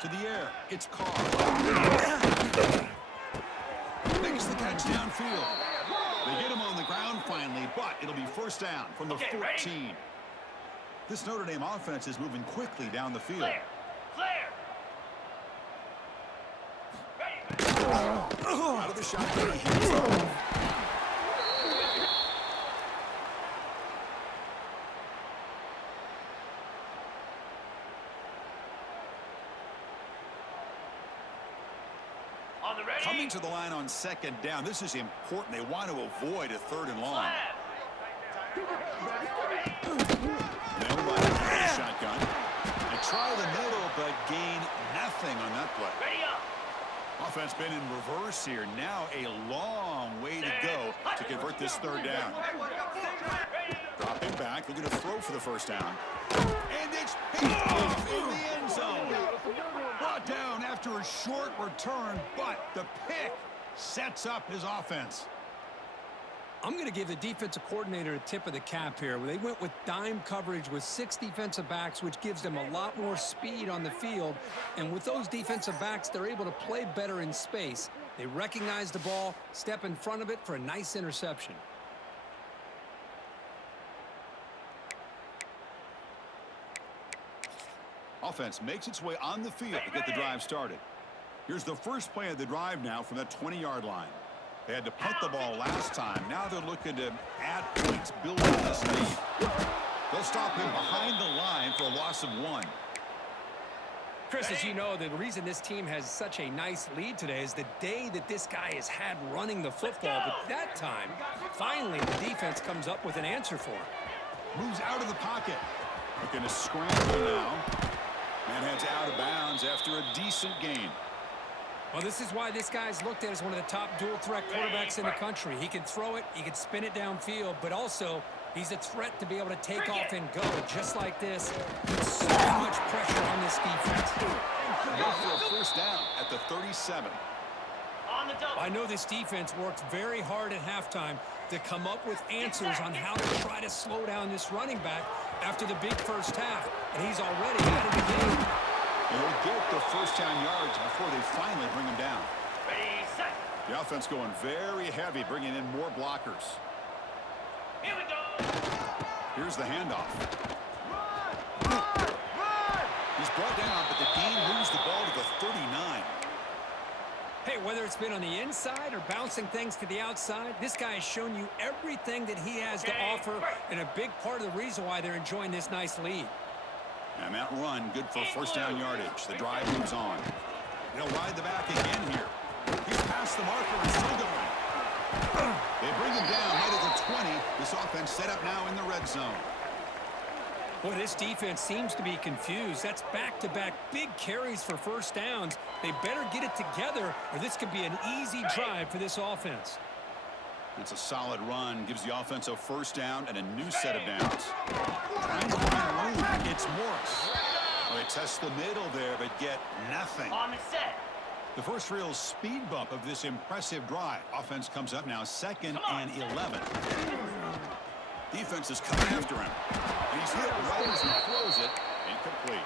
To the air, it's Carr. Makes the catch downfield. They get him on the ground finally, but it'll be first down from the 14. Ready? This Notre Dame offense is moving quickly down the field. Flare. Out of the shotgun, he hits it. On the ready. Coming to the line on second down. This is important. They want to avoid a third and long. Flat. They'll run it out of the shotgun. They try the middle, but gain nothing on that play. Ready up. Offense been in reverse here. Now a long way to go to convert this third down. Dropping back, looking to throw for the first down. And it's picked off in the end zone. Brought down after a short return, but the pick sets up his offense. I'm going to give the defensive coordinator a tip of the cap here. They went with dime coverage with 6 defensive backs, which gives them a lot more speed on the field. And with those defensive backs, they're able to play better in space. They recognize the ball, step in front of it for a nice interception. Offense makes its way on the field to get the drive started. Here's the first play of the drive now from that 20-yard line. They had to punt the ball last time. Now they're looking to add points, building this lead. They'll stop him behind the line for a loss of 1. Chris, as you know, the reason this team has such a nice lead today is the day that this guy has had running the football. But that time, finally, the defense comes up with an answer for him. Moves out of the pocket. Looking to scramble now. And heads out of bounds after a decent gain. Well, this is why this guy's looked at as one of the top dual-threat quarterbacks in the country. He can throw it, he can spin it downfield, but also he's a threat to be able to take off and go just like this. With so much pressure on this defense. Go for a first down at the 37. On the double. I know this defense worked very hard at halftime to come up with answers on how to try to slow down this running back after the big first half, and he's already out of the game. They'll get the first down yards before they finally bring him down. Ready, set. The offense going very heavy, bringing in more blockers. Here we go. Here's the handoff. He's brought down, but the gain moves the ball to the 39. Hey, whether it's been on the inside or bouncing things to the outside, this guy has shown you everything that he has to offer, and a big part of the reason why they're enjoying this nice lead. And that run, good for first down yardage. The drive moves on. He'll ride the back again here. He's past the marker and still going. They bring him down right at the 20. This offense set up now in the red zone. Boy, this defense seems to be confused. That's back-to-back big carries for first downs. They better get it together, or this could be an easy drive for this offense. It's a solid run. Gives the offense a first down and a new set of downs. Trying to find room. It's Morris. Well, they test the middle there, but get nothing. On the set. The first real speed bump of this impressive drive. Offense comes up now 2nd and 11. Defense is coming after him. And he's hit right as he throws it. Incomplete.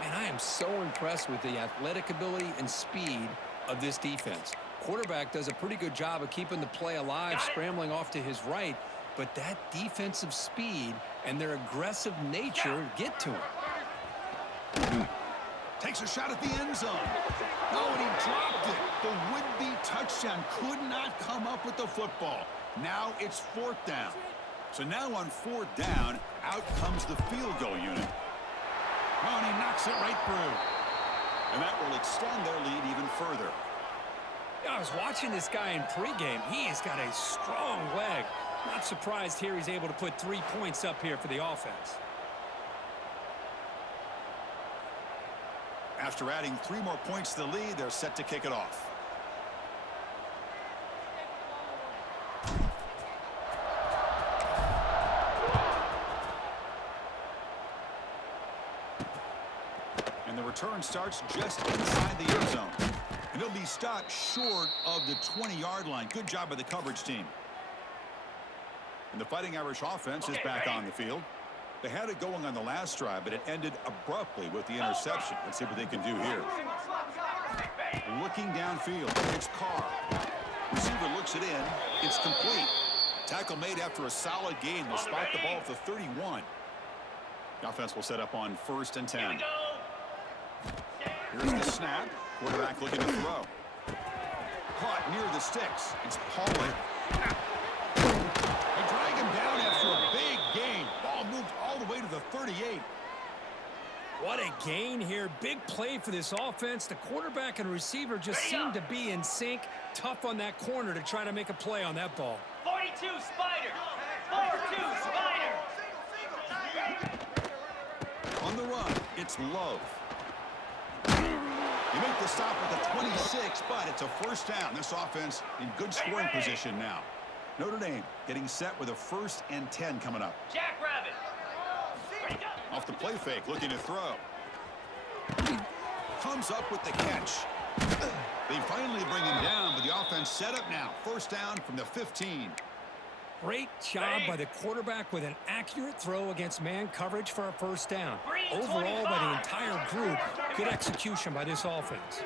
Man, I am so impressed with the athletic ability and speed of this defense. Quarterback does a pretty good job of keeping the play alive, scrambling off to his right, but that defensive speed and their aggressive nature get to him. Takes a shot at the end zone. Oh, and he dropped it. The would-be touchdown could not come up with the football. Now it's 4th down. So now on 4th down, out comes the field goal unit. Oh, and he knocks it right through. And that will extend their lead even further. I was watching this guy in pregame. He has got a strong leg. Not surprised here he's able to put 3 points up here for the offense. After adding 3 more points to the lead, they're set to kick it off. And the return starts just inside the end zone. And he'll be stopped short of the 20-yard line. Good job by the coverage team. And the Fighting Irish offense is back on the field. They had it going on the last drive, but it ended abruptly with the interception. Let's see what they can do here. Looking downfield, it's Carr. Receiver looks it in. It's complete. Tackle made after a solid gain. Will spot the ball at the 31. The offense will set up on 1st and 10. Here's the snap. Quarterback looking to throw. Caught near the sticks. It's Pollard. They drag him down after a big gain. Ball moved all the way to the 38. What a gain here. Big play for this offense. The quarterback and receiver just seem to be in sync. Tough on that corner to try to make a play on that ball. 42 Spider. 4-2 Spider. On the run, it's Love. They make the stop at the 26, but it's a 1st down. This offense in good scoring position now. Notre Dame getting set with a 1st and 10 coming up. Jackrabbit. Ready, go. Off the play fake, looking to throw. Comes up with the catch. They finally bring him down, but the offense set up now. 1st down from the 15. Great job by the quarterback with an accurate throw against man coverage for a 1st down. Overall, by the entire group, good execution by this offense.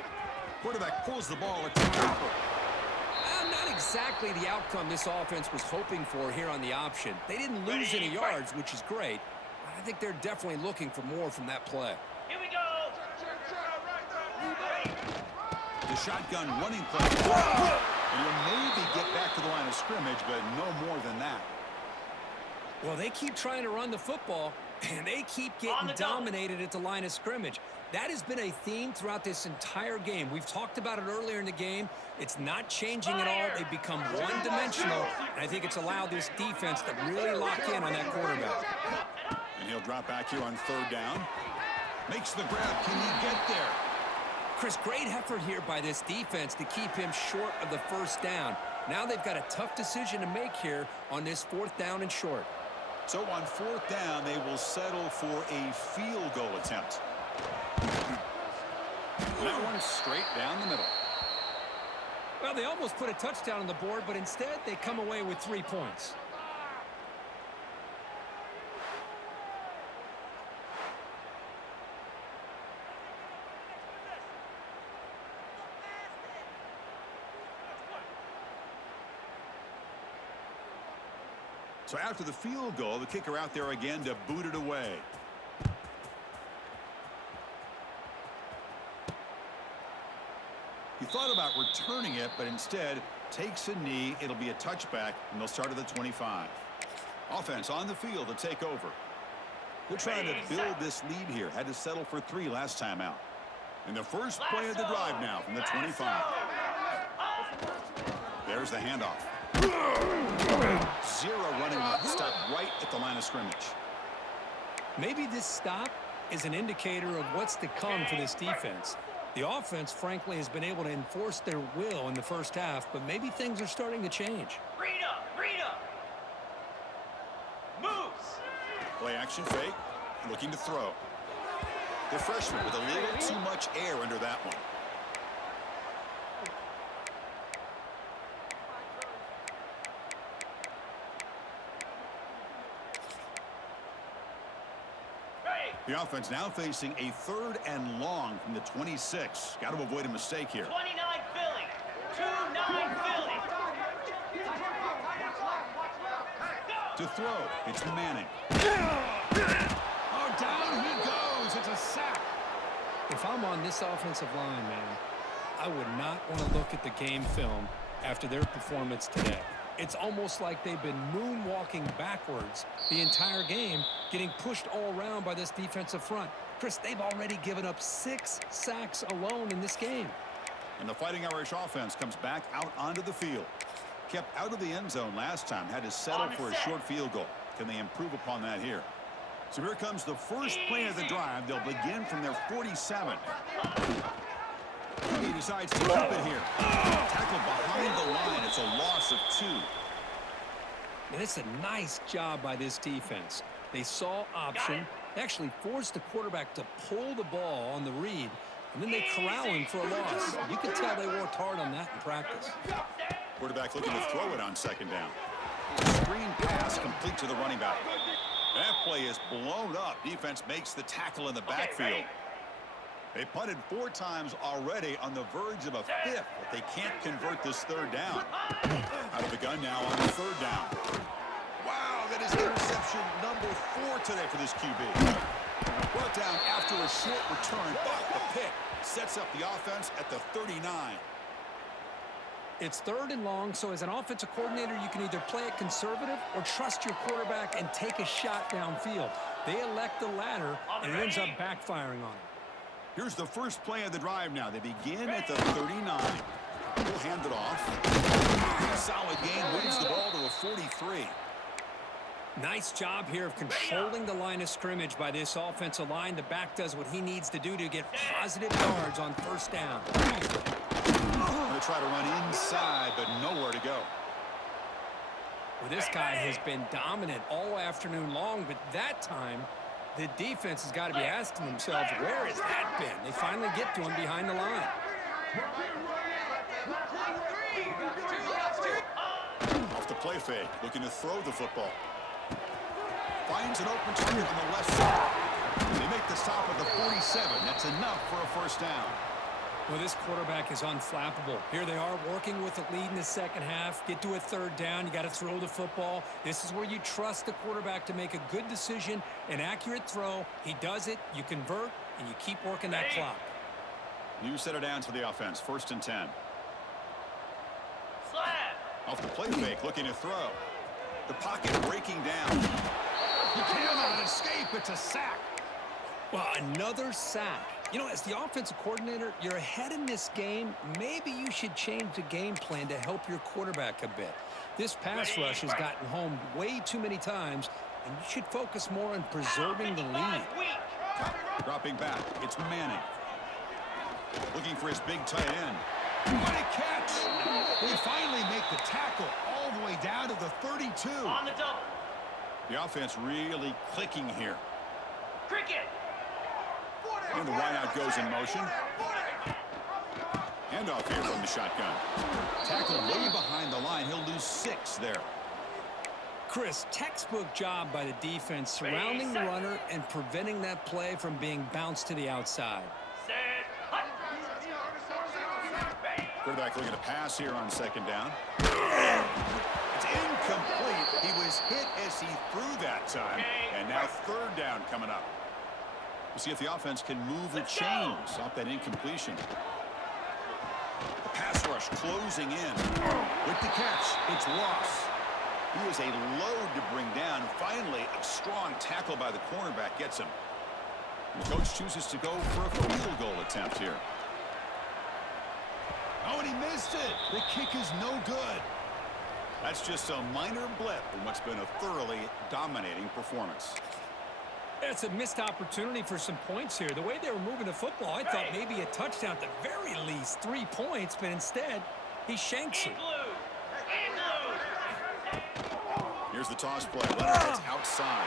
Quarterback pulls the ball at the top. Not exactly the outcome this offense was hoping for here on the option. They didn't lose any yards, which is great. I think they're definitely looking for more from that play. Here we go. The shotgun running play. And you'll maybe get back to the line of scrimmage, but no more than that. Well, they keep trying to run the football, and they keep getting dominated at the line of scrimmage. That has been a theme throughout this entire game. We've talked about it earlier in the game. It's not changing at all. They've become one-dimensional, and I think it's allowed this defense to really lock in on that quarterback. And he'll drop back here on 3rd down. Makes the grab. Can he get there? Chris, great effort here by this defense to keep him short of the 1st down. Now they've got a tough decision to make here on this 4th down and short. So on 4th down, they will settle for a field goal attempt. That one straight down the middle. Well, they almost put a touchdown on the board, but instead they come away with 3 points. So after the field goal, the kicker out there again to boot it away. He thought about returning it, but instead takes a knee. It'll be a touchback, and they'll start at the 25. Offense on the field to take over. They're trying to build this lead here. Had to settle for 3 last time out. And the first play of the drive now from the 25. There's the handoff. 0 running left. Stop right at the line of scrimmage. Maybe this stop is an indicator of what's to come for this defense. The offense, frankly, has been able to enforce their will in the 1st half, but maybe things are starting to change. Rita. Moves. Play action fake. Looking to throw. The freshman with a little too much air under that one. The offense now facing a 3rd and long from the 26. Got to avoid a mistake here. 29 Philly. 2-9 Philly. To throw, it's Manning. Oh, down he goes. It's a sack. If I'm on this offensive line, man, I would not want to look at the game film after their performance today. It's almost like they've been moonwalking backwards the entire game, getting pushed all around by this defensive front. Chris, they've already given up 6 sacks alone in this game. And the Fighting Irish offense comes back out onto the field. Kept out of the end zone last time, had to settle for a short field goal. Can they improve upon that here? So here comes the first play of the drive. They'll begin from their 47. He decides to keep it here. Tackled behind the line. It's a loss of 2. And it's a nice job by this defense. They saw option, actually forced the quarterback to pull the ball on the read, and then they corral him for a loss. You can tell they worked hard on that in practice. Quarterback looking to throw it on 2nd down. Screen pass complete to the running back. That play is blown up. Defense makes the tackle in the backfield. They punted 4 times already, on the verge of a 5th, but they can't convert this 3rd down. Out of the gun now on the 3rd down. Wow, that is interception number 4 today for this QB. Brought down after a short return, but the pick sets up the offense at the 39. It's 3rd and long, so as an offensive coordinator, you can either play it conservative or trust your quarterback and take a shot downfield. They elect the latter, and it ends up backfiring on them. Here's the first play of the drive now. They begin at the 39. We'll hand it off. Solid gain, moves the ball to a 43. Nice job here of controlling the line of scrimmage by this offensive line. The back does what he needs to do to get positive yards on 1st down. They try to run inside, but nowhere to go. Well, this guy has been dominant all afternoon long, but that time, the defense has got to be asking themselves, where has that been? They finally get to him behind the line. Off the play fake, looking to throw the football. Finds an open target on the left side. They make the stop at the 47. That's enough for a 1st down. Well, this quarterback is unflappable. Here they are working with the lead in the 2nd half. Get to a 3rd down. You got to throw the football. This is where you trust the quarterback to make a good decision, an accurate throw. He does it, you convert, and you keep working that clock. New set of downs for the offense. 1st and 10. Slap. Off the play fake, looking to throw. The pocket breaking down. He cannot escape. It's a sack. Well, another sack. You know, as the offensive coordinator, you're ahead in this game. Maybe you should change the game plan to help your quarterback a bit. This pass rush has gotten home way too many times, and you should focus more on preserving the lead. Dropping back, it's Manning. Looking for his big tight end. What a catch! They finally make the tackle all the way down to the 32. On the double. The offense really clicking here. Cricket. And the wideout goes in motion. Handoff here from the shotgun. Tackle way behind the line. He'll lose 6 there. Chris, textbook job by the defense surrounding the runner and preventing that play from being bounced to the outside. Set. Hut. Quarterback looking to pass here on 2nd down. It's incomplete. He was hit as he threw that time. And now 3rd down coming up. We'll see if the offense can move the chains off that incompletion. The pass rush closing in. With the catch, it's Ross. He is a load to bring down. Finally, a strong tackle by the cornerback gets him. The coach chooses to go for a field goal attempt here. Oh, and he missed it. The kick is no good. That's just a minor blip in what's been a thoroughly dominating performance. It's a missed opportunity for some points here. The way they were moving the football, I thought maybe a touchdown at the very least, 3 points, but instead, he shanks it. Here's the toss play. Leonard gets outside.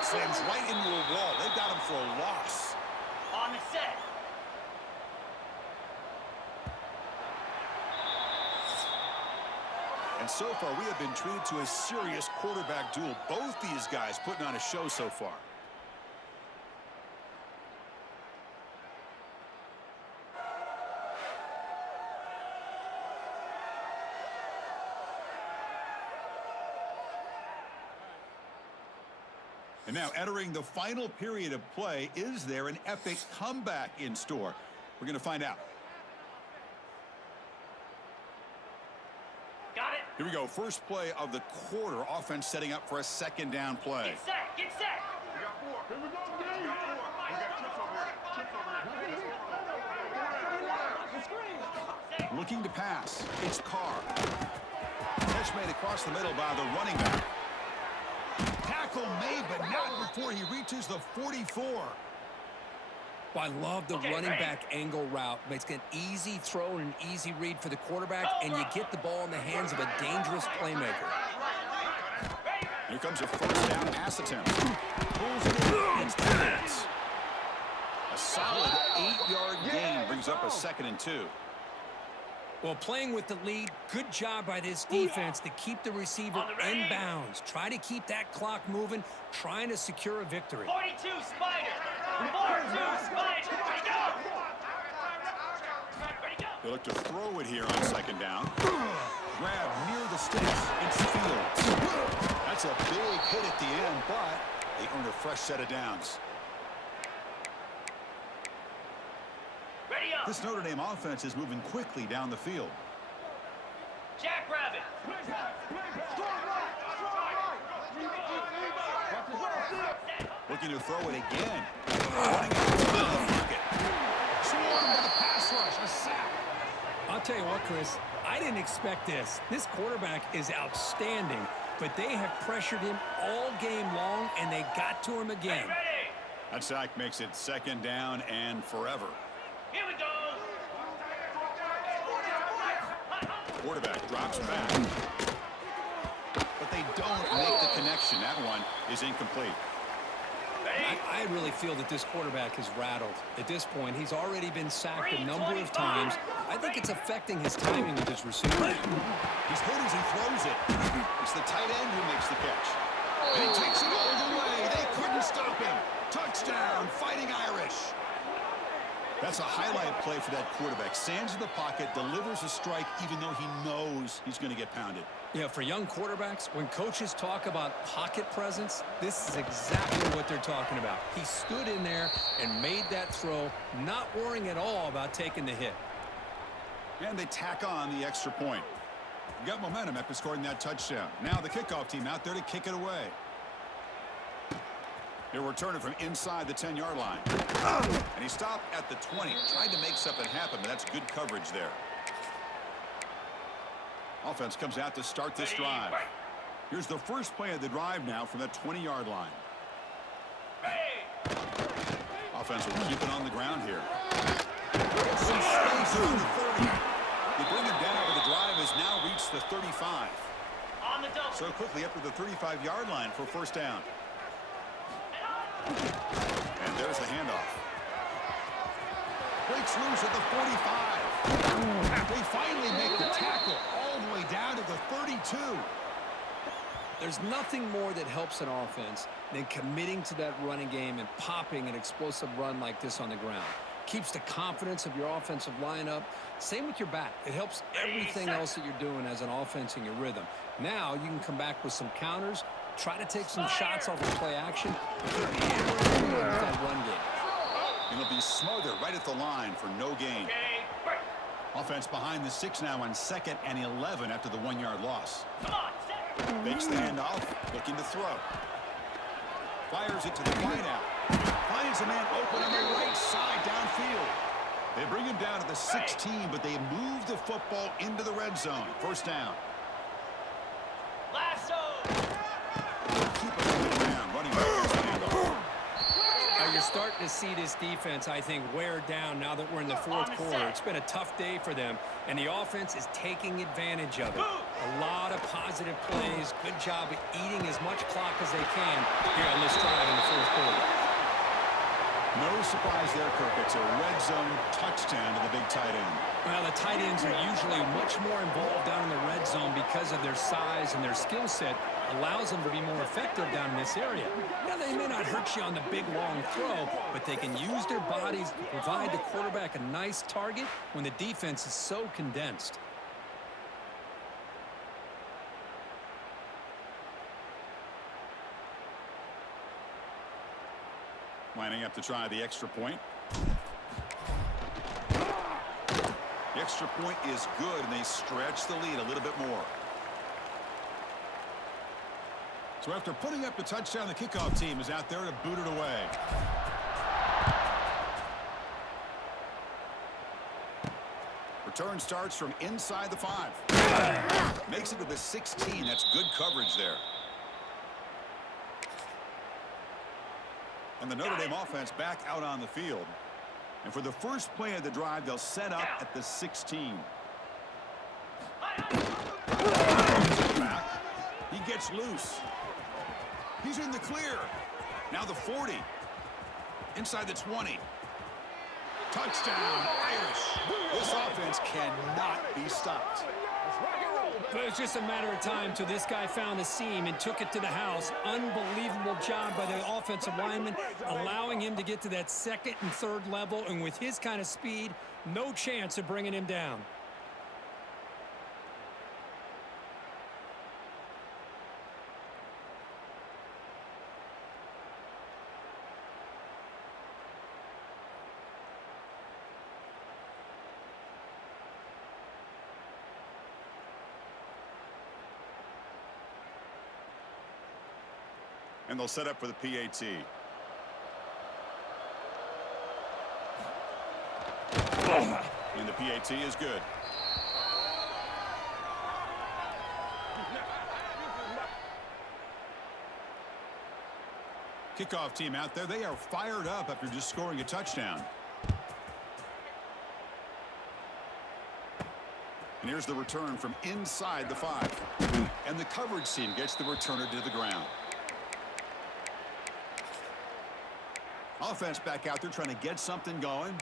Slams right into a wall. They've got him for a loss. On the set. And so far, we have been treated to a serious quarterback duel. Both these guys putting on a show so far. And now entering the final period of play, is there an epic comeback in store? We're going to find out. Got it. Here we go. First play of the quarter. Offense setting up for a 2nd down play. Get set. Get set. We got 4. Here we go, D. We got 4. We got chips over here. Chips over here. Looking to pass. It's Carr. Catch made across the middle by the running back. Tackle made, but not before he reaches the 44. Well, I love the running back angle route. Makes it an easy throw and an easy read for the quarterback, and you get the ball in the hands of a dangerous playmaker. Here comes a 1st down pass attempt. Pulls it in. It's Pence. A solid 8-yard gain brings up a 2nd and 2. Well, playing with the lead, good job by this defense to keep the receiver in bounds. Try to keep that clock moving, trying to secure a victory. 42 Spider. 4-2 Spider. Ready to go. Ready to go. They look to throw it here on second down. Grab near the sticks. It's Fields. That's a big hit at the end, but they earn a fresh set of downs. Ready up. This Notre Dame offense is moving quickly down the field. Jackrabbit. Looking to throw it again. Running out of the pocket. Swarmed by the pass rush. A sack. I'll tell you what, Chris, I didn't expect this. This quarterback is outstanding, but they have pressured him all game long, and they got to him again. Ready. That sack makes it second down and forever. Here we go. Quarterback drops back. But they don't make the connection. That one is incomplete. Ready. I really feel that this quarterback is rattled. At this point, he's already been sacked a number of times. I think it's affecting his timing with his receiver. He's hit as he throws it. It's the tight end who makes the catch. And he takes it all the way. They couldn't stop him. Touchdown, Fighting Irish. That's a highlight play for that quarterback. Stands in the pocket, delivers a strike even though he knows he's going to get pounded. Yeah, for young quarterbacks, when coaches talk about pocket presence, this is exactly what they're talking about. He stood in there and made that throw, not worrying at all about taking the hit. And they tack on the extra point. Got momentum after scoring that touchdown. Now the kickoff team out there to kick it away. He'll return it from inside the 10-yard line. And he stopped at the 20. Tried to make something happen, but that's good coverage there. Offense comes out to start this drive. Here's the first play of the drive now from that 20-yard line. Offense will keep it on the ground here. Some space around the 30. They bring him down, but the drive has now reached the 35. On the double. So quickly up to the 35-yard line for first down. And there's the handoff. Breaks loose at the 45. They finally make the tackle all the way down to the 32. There's nothing more that helps an offense than committing to that running game and popping an explosive run like this on the ground. Keeps the confidence of your offensive lineup. Same with your back. It helps everything else that you're doing as an offense in your rhythm. Now you can come back with some counters, try to take some shots off of play action, and keep that run game. And it'll be smothered right at the line for no gain. Offense behind the 6 now on 2nd and 11 after the 1-yard loss. Come on, Makes the handoff, looking to throw. Fires it to the wideout. Finds a man open on the right side downfield. They bring him down to the 16, but they move the football into the red zone. First down. lasso. Keep it on the ground. Running back gets the handoff. Now you're starting to see this defense, I think, wear down now that we're in the fourth quarter. It's been a tough day for them, and the offense is taking advantage of it. A lot of positive plays. Good job of eating as much clock as they can here on this drive in the fourth quarter. No surprise there, Kirk. It's a red zone touchdown to the big tight end. Well, the tight ends are usually much more involved down in the red zone because of their size and their skill set allows them to be more effective down in this area. Now, they may not hurt you on the big, long throw, but they can use their bodies to provide the quarterback a nice target when the defense is so condensed. Lining up to try the extra point. The extra point is good, and they stretch the lead a little bit more. So after putting up the touchdown, the kickoff team is out there to boot it away. Return starts from inside the 5. Makes it to the 16. That's good coverage there. And the Notre Dame offense back out on the field. And for the first play of the drive, they'll set up at the 16. Back. He gets loose. He's in the clear. Now the 40. Inside the 20. Touchdown, Irish. This offense cannot be stopped. But it was just a matter of time till this guy found the seam and took it to the house. Unbelievable job by the offensive lineman, allowing him to get to that second and third level. And with his kind of speed, no chance of bringing him down. And they'll set up for the PAT. And the PAT is good. Kickoff team out there. They are fired up after just scoring a touchdown. And here's the return from inside the 5. And the coverage team gets the returner to the ground. Offense back out there trying to get something going.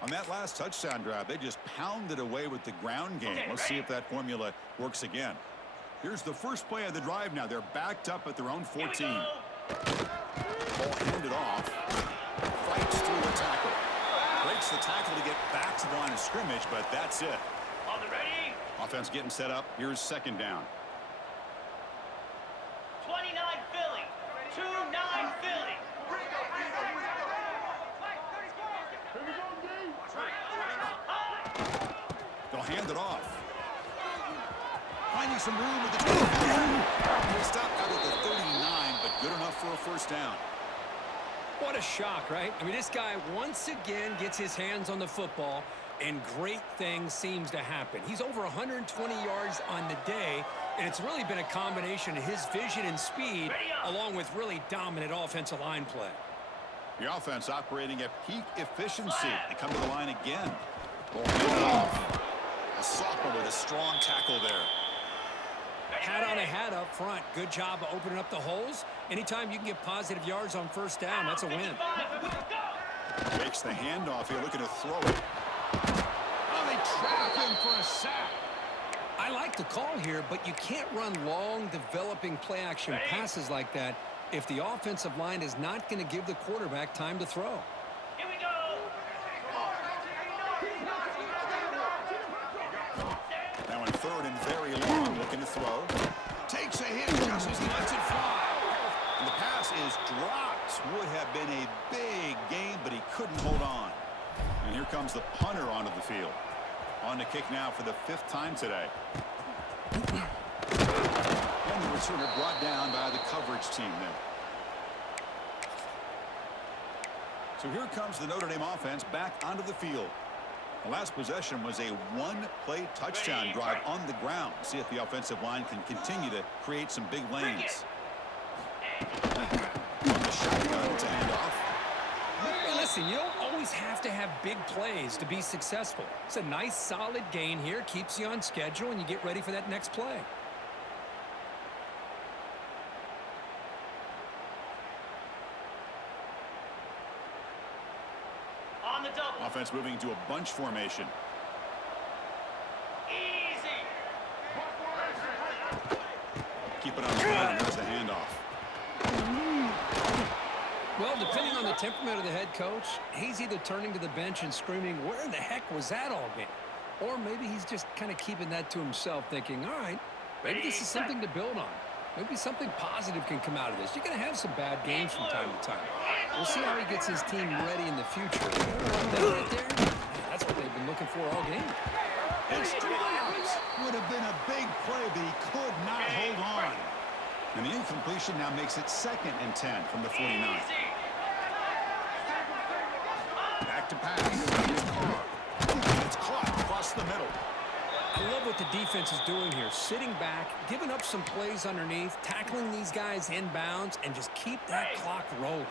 On that last touchdown drive, they just pounded away with the ground game. Let's see if that formula works again. Here's the first play of the drive now. They're backed up at their own 14. Ball handed off. Fights through the tackle. Breaks the tackle to get back to the line of scrimmage, but that's it. On the ready. Offense getting set up. Here's second down. 29 Philly. 2-9 Philly. They'll hand it off. Finding some room with the 25. They stop out at the 39, but good enough for a first down. What a shock, right? I mean, this guy once again gets his hands on the football, and great things seems to happen. He's over 120 yards on the day, and it's really been a combination of his vision and speed along with really dominant offensive line play. The offense operating at peak efficiency. They come to the line again. Ball a sophomore with a strong tackle there. Hat on a hat up front. Good job of opening up the holes. Anytime you can get positive yards on first down, that's a win. Makes the handoff here, looking to throw it. Oh, they trap him for a sack. I like the call here, but you can't run long, developing play-action passes like that if the offensive line is not going to give the quarterback time to throw. Here we go. Now in third and very long, looking to throw. Takes a hit just as he lets it fly. And the pass is dropped. Would have been a big gain, but he couldn't hold on. And here comes the punter onto the field. On to kick now for the 5th time today. And the returner brought down by the coverage team there. So here comes the Notre Dame offense back onto the field. The last possession was a one-play touchdown drive on the ground. See if the offensive line can continue to create some big lanes. On the shotgun to hand off. Hey, listen, you don't always have to have big plays to be successful. It's a nice, solid gain here. Keeps you on schedule, and you get ready for that next play. On the double. Offense moving to a bunch formation. Easy. Keep it on the ground, and there's the handoff. Well, depending on the temperament of the head coach, he's either turning to the bench and screaming, where in the heck was that all game? Or maybe he's just kind of keeping that to himself, thinking, all right, maybe this is something to build on. Maybe something positive can come out of this. You're going to have some bad games from time to time. We'll see how he gets his team ready in the future. That right there, that's what they've been looking for all game. It's dropped. Would have been a big play, but he could not hold on. And the incompletion now makes it 2nd and 10 from the 49. Back to pass. It's caught across the middle. I love what the defense is doing here. Sitting back, giving up some plays underneath, tackling these guys inbounds, and just keep that clock rolling.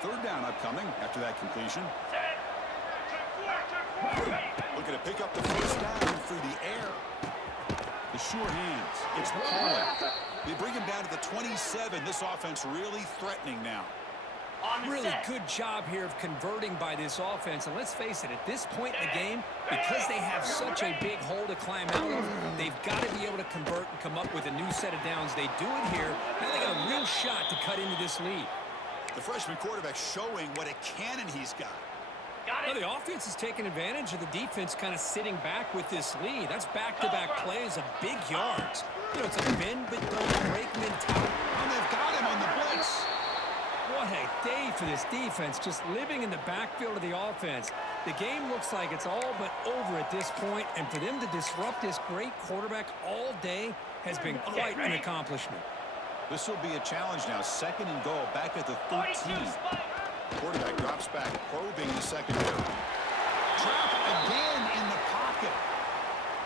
3rd down upcoming after that completion. Looking to pick up the first down through the air. The sure hands. It's Pollard. They bring him down to the 27. This offense really threatening now. On the Really set. good job here of converting by this offense. And let's face it, at this point in the game, because they have such a big hole to climb out of, they've got to be able to convert and come up with a new set of downs. They do it here. Now they got a real shot to cut into this lead. The freshman quarterback showing what a cannon he's got. Got Well, it. the offense is taking advantage of the defense kind of sitting back with this lead. That's back-to-back plays of big yards. You know, it's a bend but don't break mentality. And they've got him on the blitz. What a day for this defense, just living in the backfield of the offense. The game looks like it's all but over at this point, and for them to disrupt this great quarterback all day has been quite an accomplishment. This will be a challenge now. 2nd and goal, back at the 42 13. spike. Quarterback drops back, probing the secondary. Trap again in the pocket.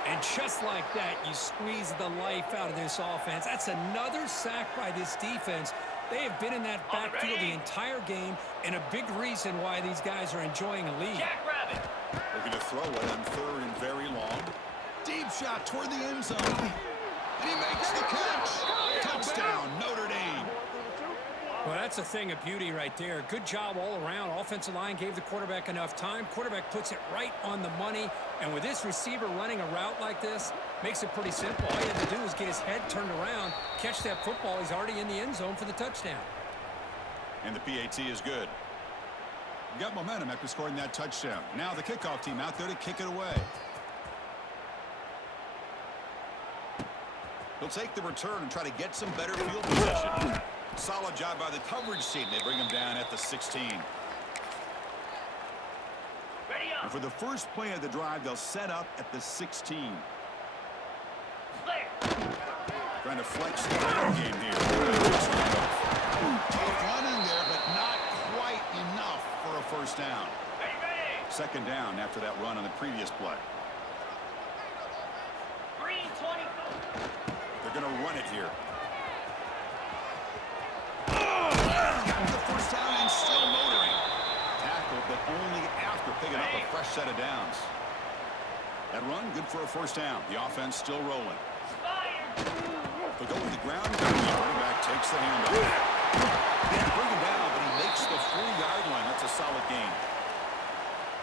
And just like that, you squeeze the life out of this offense. That's another sack by this defense. They have been in that backfield the entire game, and a big reason why these guys are enjoying a lead. Jackrabbit. Looking to throw it on 3rd and very long. Deep shot toward the end zone. And he makes the catch. Touchdown, Notre Dame. Well, that's a thing of beauty right there. Good job all around. Offensive line gave the quarterback enough time. Quarterback puts it right on the money. And with this receiver running a route like this, makes it pretty simple. All you have to do is get his head turned around, catch that football. He's already in the end zone for the touchdown. And the PAT is good. Got momentum after scoring that touchdown. Now the kickoff team out there to kick it away. He'll take the return and try to get some better field position. Solid job by the coverage team. They bring him down at the 16. Ready And up. for the first play of the drive, they'll set up at the 16. Clear. Trying to flex the running game here. Tough running there, but not quite enough for a first down. Ready, ready. 2nd down after that run on the previous play. Green 20. They're going to run it here. Got the first down and still motoring. Tackled, but only after picking up a fresh set of downs. That run, good for a first down. The offense still rolling. Fire. They'll go with the ground. The running back takes the handoff. They bring him down, but he makes the 4-yard line. That's a solid gain.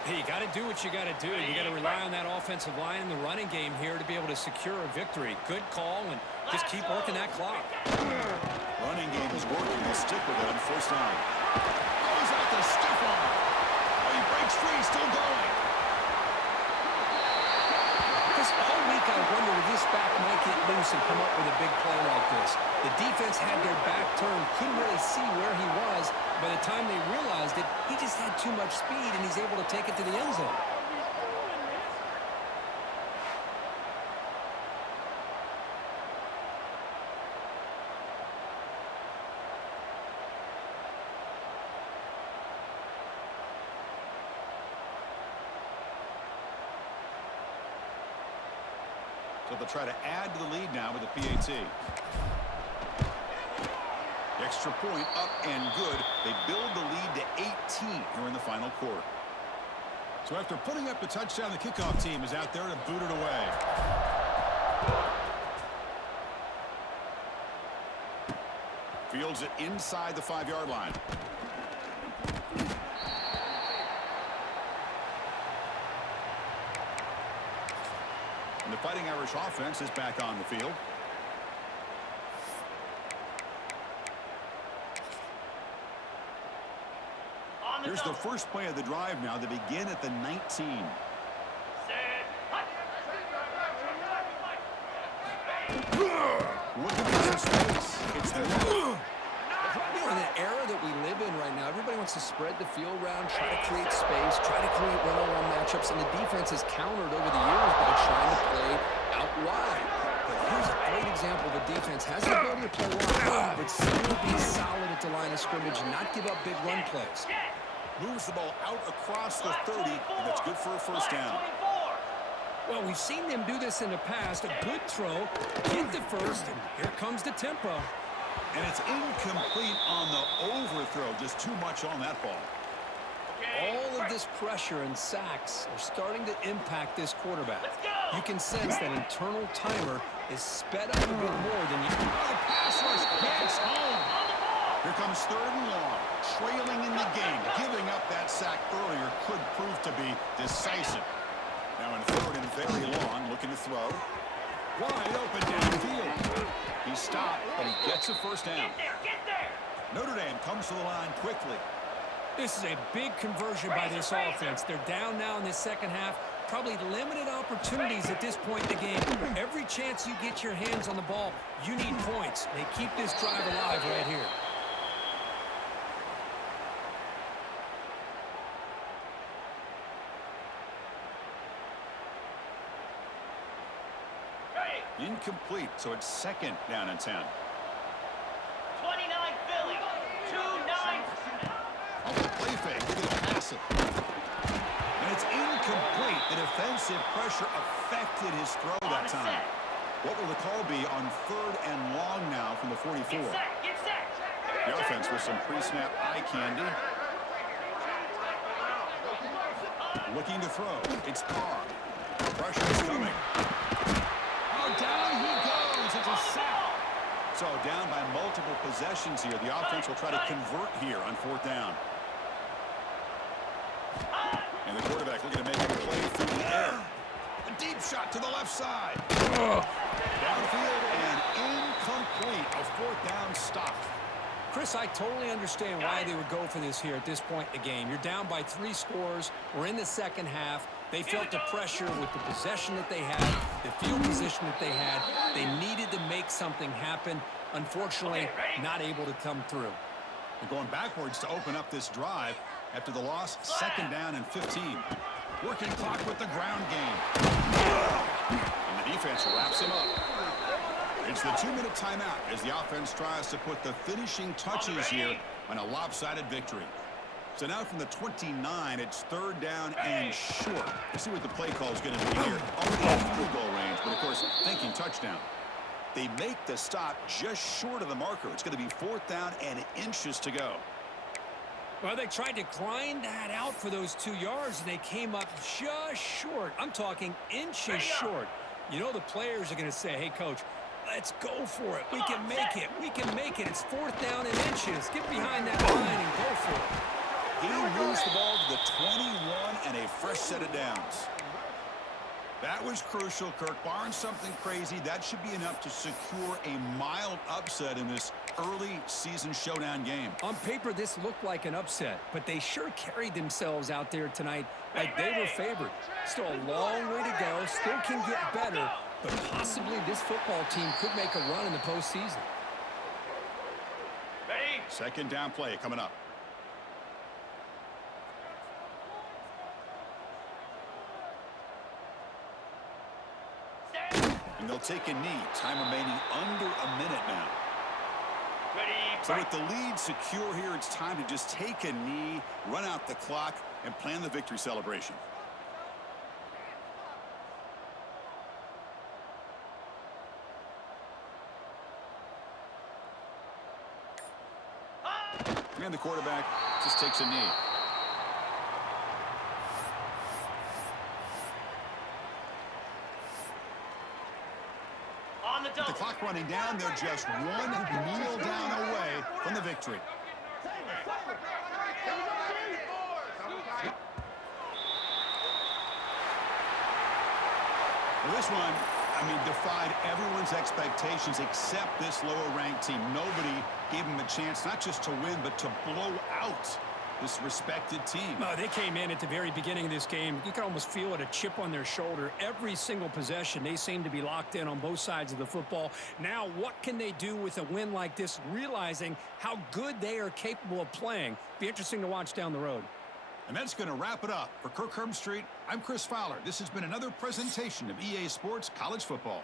Hey, you got to do what you got to do. You got to rely on that offensive line in the running game here to be able to secure a victory. Good call, and just keep working that clock. Running game is working. He'll stick with it on first down. Goes out the stiff arm. Oh, he breaks free, still going. This whole week I wondered if this back might get loose and come up with a big play like this. The defense had their back turned, couldn't really see where he was. By the time they realized it, he just had too much speed, and he's able to take it to the end zone. So they'll try to add to the lead now with the PAT. Extra point up and good. They build the lead to 18 here in the final quarter. So after putting up the touchdown, the kickoff team is out there to boot it away. Fields it inside the 5-yard line. And the Fighting Irish offense is back on the field. Here's the first play of the drive now. They begin at the 19. Set. Hut. Looking for some space. It's the run. You know, in the era that we live in right now, everybody wants to spread the field around, try to create space, try to create one-on-one matchups, and the defense has countered over the years by trying to play out wide. But here's a great example. The defense has the ability to play wide, but still be solid at the line of scrimmage and not give up big run plays. Moves the ball out across the 30, and that's good for a first down. 24. Well, we've seen them do this in the past. A good throw, get the first, and here comes the tempo. And it's incomplete on the overthrow. Just too much on that ball. All of this pressure and sacks are starting to impact this quarterback. Let's go. You can sense that internal timer is sped up a bit more than you. Oh, the pass rush gets home. On the ball. Here comes 3rd and long. Trailing in the game. Giving up that sack earlier could prove to be decisive. Now in 3rd and very long, looking to throw. Wide open downfield. He stopped, but he gets a first down. Get there! Notre Dame comes to the line quickly. This is a big conversion by this offense. They're down now in the second half. Probably limited opportunities at this point in the game. Every chance you get your hands on the ball, you need points. They keep this drive alive right here. Incomplete, so it's 2nd down and 10. 29 Philly. 2-9. Off the play fake, look at the pass it. And it's incomplete. The defensive pressure affected his throw that time. What will the call be on 3rd and long now from the 44? Get set. The offense with some pre-snap eye candy. Looking to throw. It's Carr. Pressure is coming. Oh, down he goes. It's a sack. So down by multiple possessions here. The offense will try to convert here on 4th down. And the quarterback looking to make a play through the air. A deep shot to the left side. Downfield and incomplete. A 4th down stop. Chris, I totally understand why they would go for this here at this point in the game. You're down by 3 scores. We're in the second half. They felt the pressure with the possession that they had, the field position that they had. They needed to make something happen. Unfortunately, not able to come through. They're going backwards to open up this drive after the loss. 2nd down and 15. Working clock with the ground game. And the defense wraps him up. It's the 2-minute timeout as the offense tries to put the finishing touches here on a lopsided victory. So now from the 29, it's 3rd down and short. Let's see what the play call is going to be here. Already in field goal range, but of course, thinking touchdown. They make the stop just short of the marker. It's going to be 4th down and inches to go. Well, they tried to grind that out for those 2 yards, and they came up just short. I'm talking inches short. You know the players are going to say, hey, Coach, let's go for it. We can make it. We can make it. It's 4th down and inches. Get behind that line and go for it. He moves the ball to the 21 and a fresh set of downs. That was crucial, Kirk. Barring something crazy, that should be enough to secure a mild upset in this early season showdown game. On paper, this looked like an upset, but they sure carried themselves out there tonight like they were favored. Still a long way to go. Still can get better, but possibly this football team could make a run in the postseason. 2nd down play coming up. And they'll take a knee. Time remaining under a minute now. So with the lead secure here, it's time to just take a knee, run out the clock, and plan the victory celebration. And the quarterback just takes a knee. With the clock running down, they're just one kneel down away from the victory. Well, this one, defied everyone's expectations except this lower-ranked team. Nobody gave them a chance not just to win, but to blow out this respected team. They came in at the very beginning of this game. You can almost feel it, a chip on their shoulder. Every single possession, they seem to be locked in on both sides of the football. Now, what can they do with a win like this, realizing how good they are capable of playing? Be interesting to watch down the road. And that's going to wrap it up. For Kirk Herbstreit, I'm Chris Fowler. This has been another presentation of EA Sports College Football.